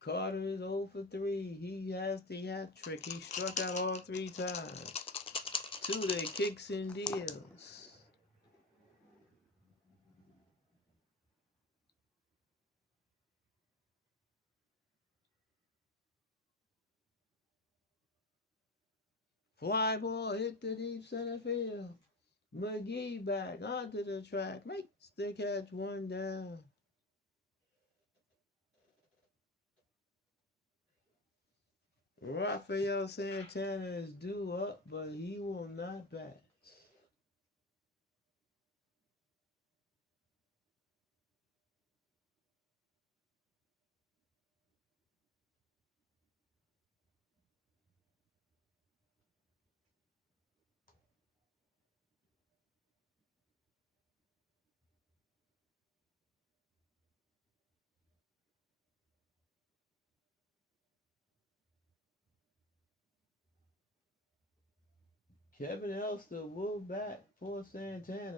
Carter is 0 for 3. He has the hat trick. He struck out all 3 times. 2 the kicks and deals. Fly ball hit the deep center field. McGee back onto the track. Makes the catch, 1 down. Rafael Santana is due up, but he will not bat. Kevin Elster will bat for Santana.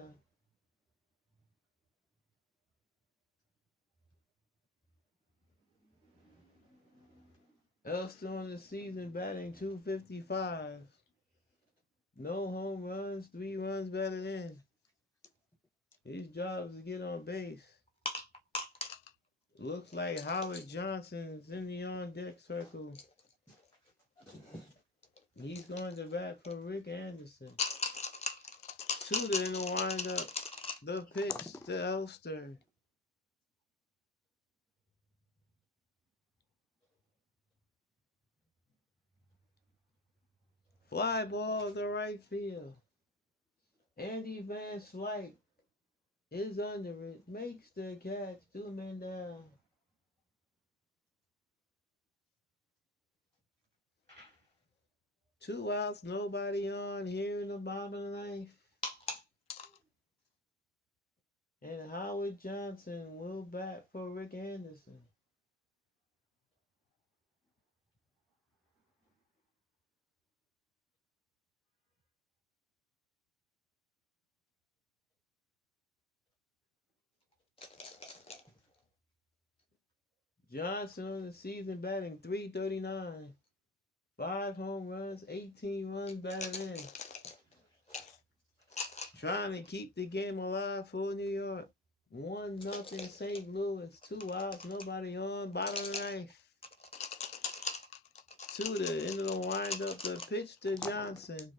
Elster on the season batting .255. No home runs, 3 runs batted in. His job is to get on base. Looks like Howard Johnson's in the on-deck circle. He's going to bat for Rick Anderson. 2 in the windup. The pitch to Elster. Fly ball to right field. Andy Van Slyke is under it. Makes the catch. 2 men down. Two outs, nobody on here in the bottom of the ninth. And Howard Johnson will bat for Rick Anderson. Johnson on the season batting .339. 5 home runs, 18 runs batted in. Trying to keep the game alive for New York. 1-0 St. Louis. 2 outs, nobody on. Bottom of the ninth. Tudor into the windup, the pitch to Johnson.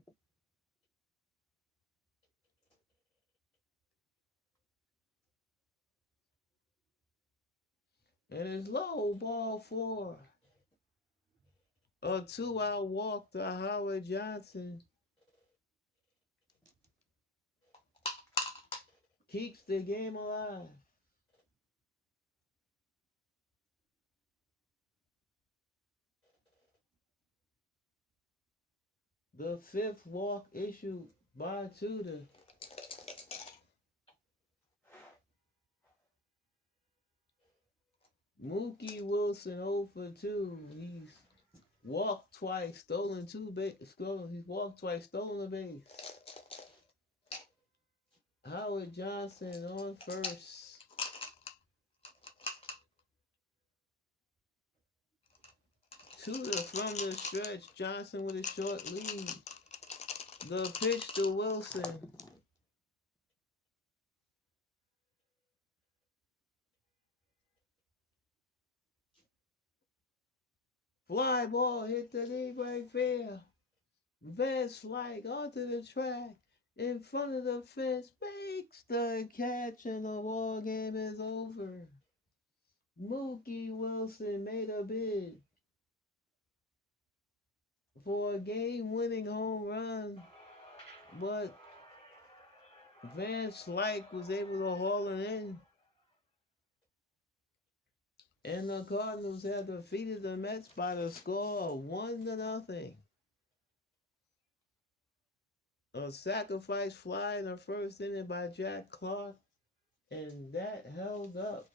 And it's low, ball 4. A 2-out walk to Howard Johnson. Keeps the game alive. The 5th walk issued by Tudor. Mookie Wilson 0 for 2. He's walked twice, stolen 2 base. He's walked twice, stolen a base. Howard Johnson on first. Tudor from the stretch. Johnson with a short lead. The pitch to Wilson. Fly ball hit the knee right there. Vance like onto the track. In front of the fence. Makes the catch and the ball game is over. Mookie Wilson made a bid for a game-winning home run, but Van Slyke was able to haul it in. And the Cardinals have defeated the Mets by the score of 1-0. A sacrifice fly in the first inning by Jack Clark, and that held up.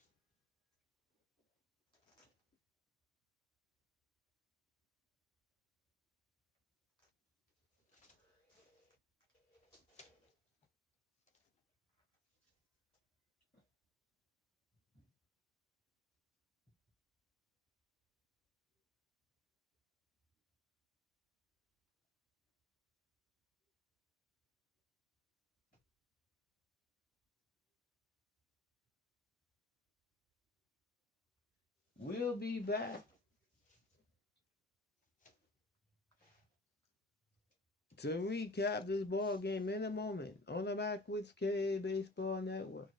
We'll be back to recap this ball game in a moment on the Backwoods K Baseball Network.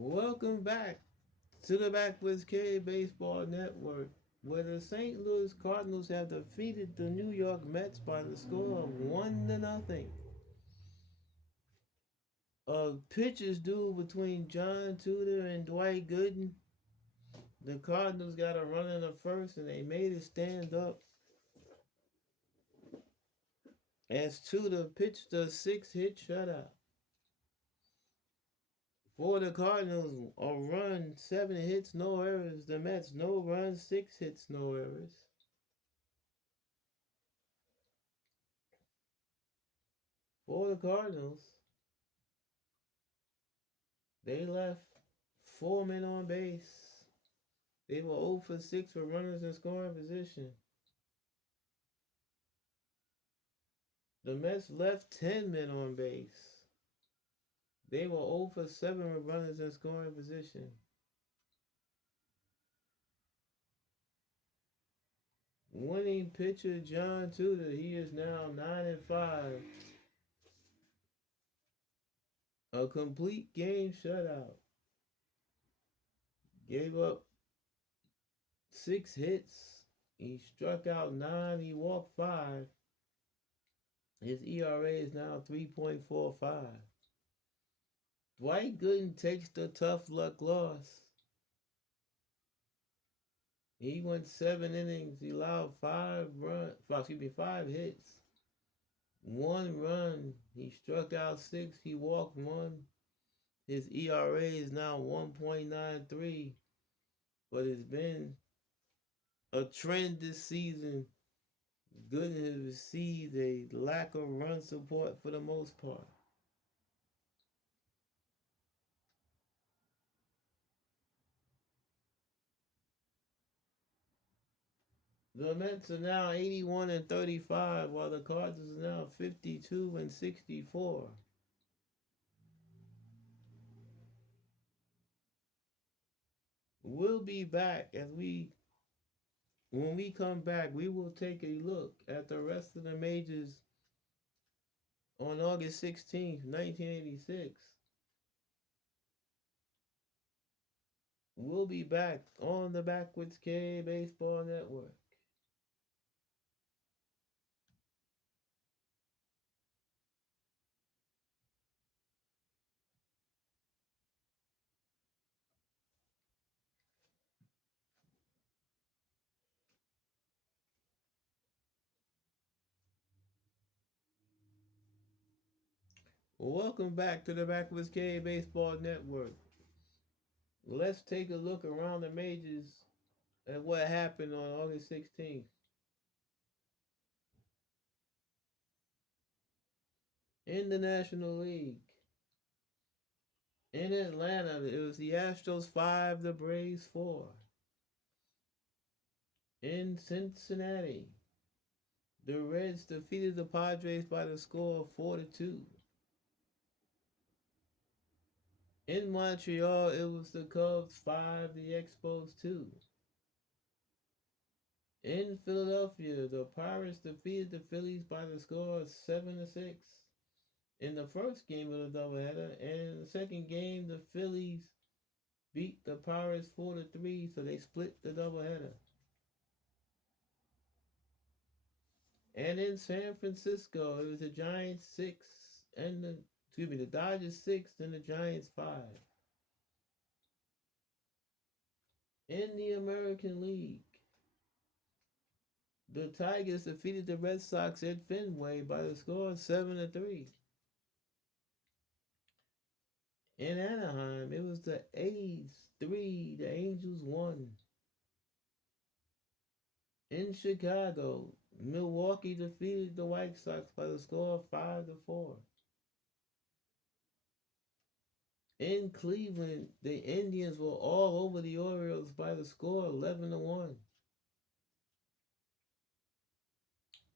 Welcome back to the Backwoods K Baseball Network, where the St. Louis Cardinals have defeated the New York Mets by the score of 1-0. A pitcher's duel between John Tudor and Dwight Gooden. The Cardinals got a run in the first and they made it stand up as Tudor pitched a 6-hit shutout. For the Cardinals, a run, 7 hits, no errors. The Mets, no runs, 6 hits, no errors. For the Cardinals, they left 4 men on base. They were 0 for 6 for runners in scoring position. The Mets left 10 men on base. They were 0 for 7 with runners in scoring position. Winning pitcher John Tudor, he is now 9-5. A complete game shutout. Gave up 6 hits. He struck out 9. He walked 5. His ERA is now 3.45. Dwight Gooden takes the tough luck loss. He went 7 innings. He allowed 5 hits. 1 run. He struck out 6. He walked 1. His ERA is now 1.93. But it's been a trend this season. Gooden has received a lack of run support for the most part. The Mets are now 81-35, while the Cardinals are now 52-64. We'll be back when we come back, we will take a look at the rest of the majors on August 16th, 1986. We'll be back on the Backwards K Baseball Network. Welcome back to the Backwards K Baseball Network. Let's take a look around the majors at what happened on August 16th. In the National League, in Atlanta, it was the Astros 5, the Braves 4. In Cincinnati, the Reds defeated the Padres by the score of 4-2. In Montreal, it was the Cubs 5, the Expos 2. In Philadelphia, the Pirates defeated the Phillies by the score of 7-6 in the first game of the doubleheader, and in the second game, the Phillies beat the Pirates 4-3, so they split the doubleheader. And in San Francisco, it was the Giants 6 and the Dodgers 6 and the Giants 5. In the American League, the Tigers defeated the Red Sox at Fenway by the score of 7-3. In Anaheim, it was the A's 3, the Angels 1. In Chicago, Milwaukee defeated the White Sox by the score of 5-4. In Cleveland, the Indians were all over the Orioles by the score 11-1.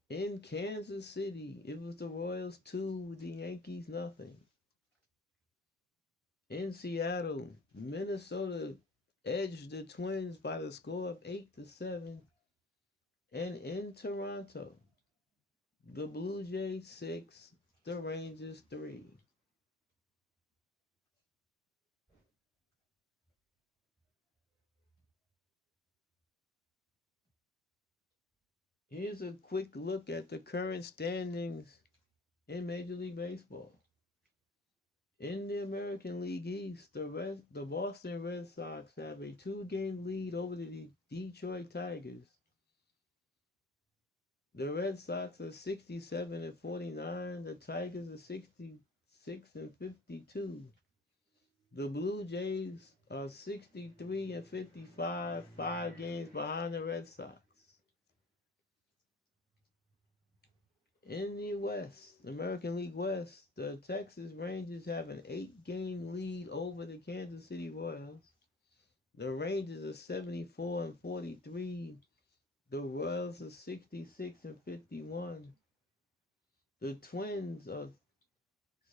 In Kansas City, it was the Royals 2, the Yankees nothing. In Seattle, Minnesota edged the Twins by the score of 8-7. And in Toronto, the Blue Jays 6, the Rangers 3. Here's a quick look at the current standings in Major League Baseball. In the American League East, the Boston Red Sox have a 2-game lead over the Detroit Tigers. The Red Sox are 67-49. The Tigers are 66-52. The Blue Jays are 63-55, 5 games behind the Red Sox. In the West, the American League West, the Texas Rangers have an 8-game lead over the Kansas City Royals. The Rangers are 74-43. The Royals are 66-51. The Twins are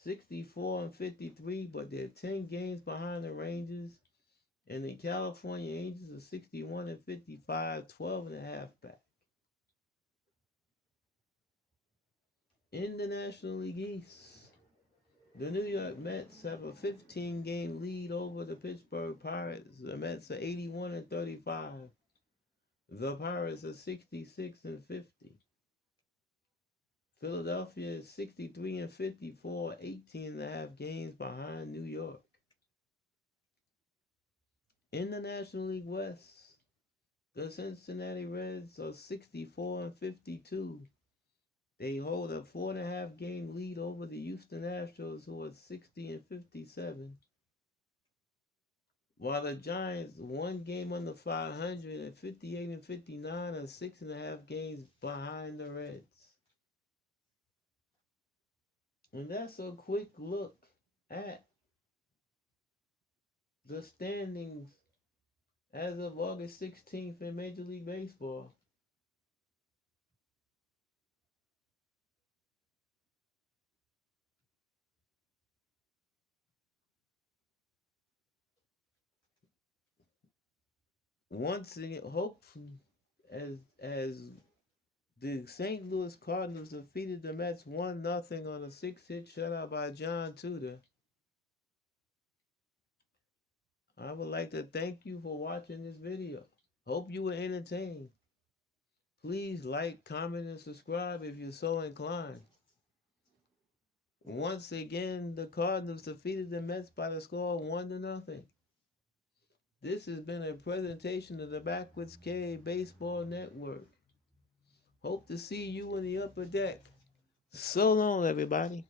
64-53, but they're 10 games behind the Rangers. And the California Angels are 61-55, 12 and a half back. In the National League East, the New York Mets have a 15-game lead over the Pittsburgh Pirates. The Mets are 81-35. The Pirates are 66-50. Philadelphia is 63-54, 18 and a half games behind New York. In the National League West, the Cincinnati Reds are 64-52. They hold a 4.5-game lead over the Houston Astros, who are 60-57. while the Giants one game under 500 at 58 and 59 are 6.5 games behind the Reds. And that's a quick look at the standings as of August 16th in Major League Baseball. Once again, hope as the St. Louis Cardinals defeated the Mets 1-0 on a 6-hit shutout by John Tudor. I would like to thank you for watching this video. Hope you were entertained. Please like, comment, and subscribe if you're so inclined. Once again, the Cardinals defeated the Mets by the score of 1-0. This has been a presentation of the Backwoods K Baseball Network. Hope to see you in the upper deck. So long, everybody.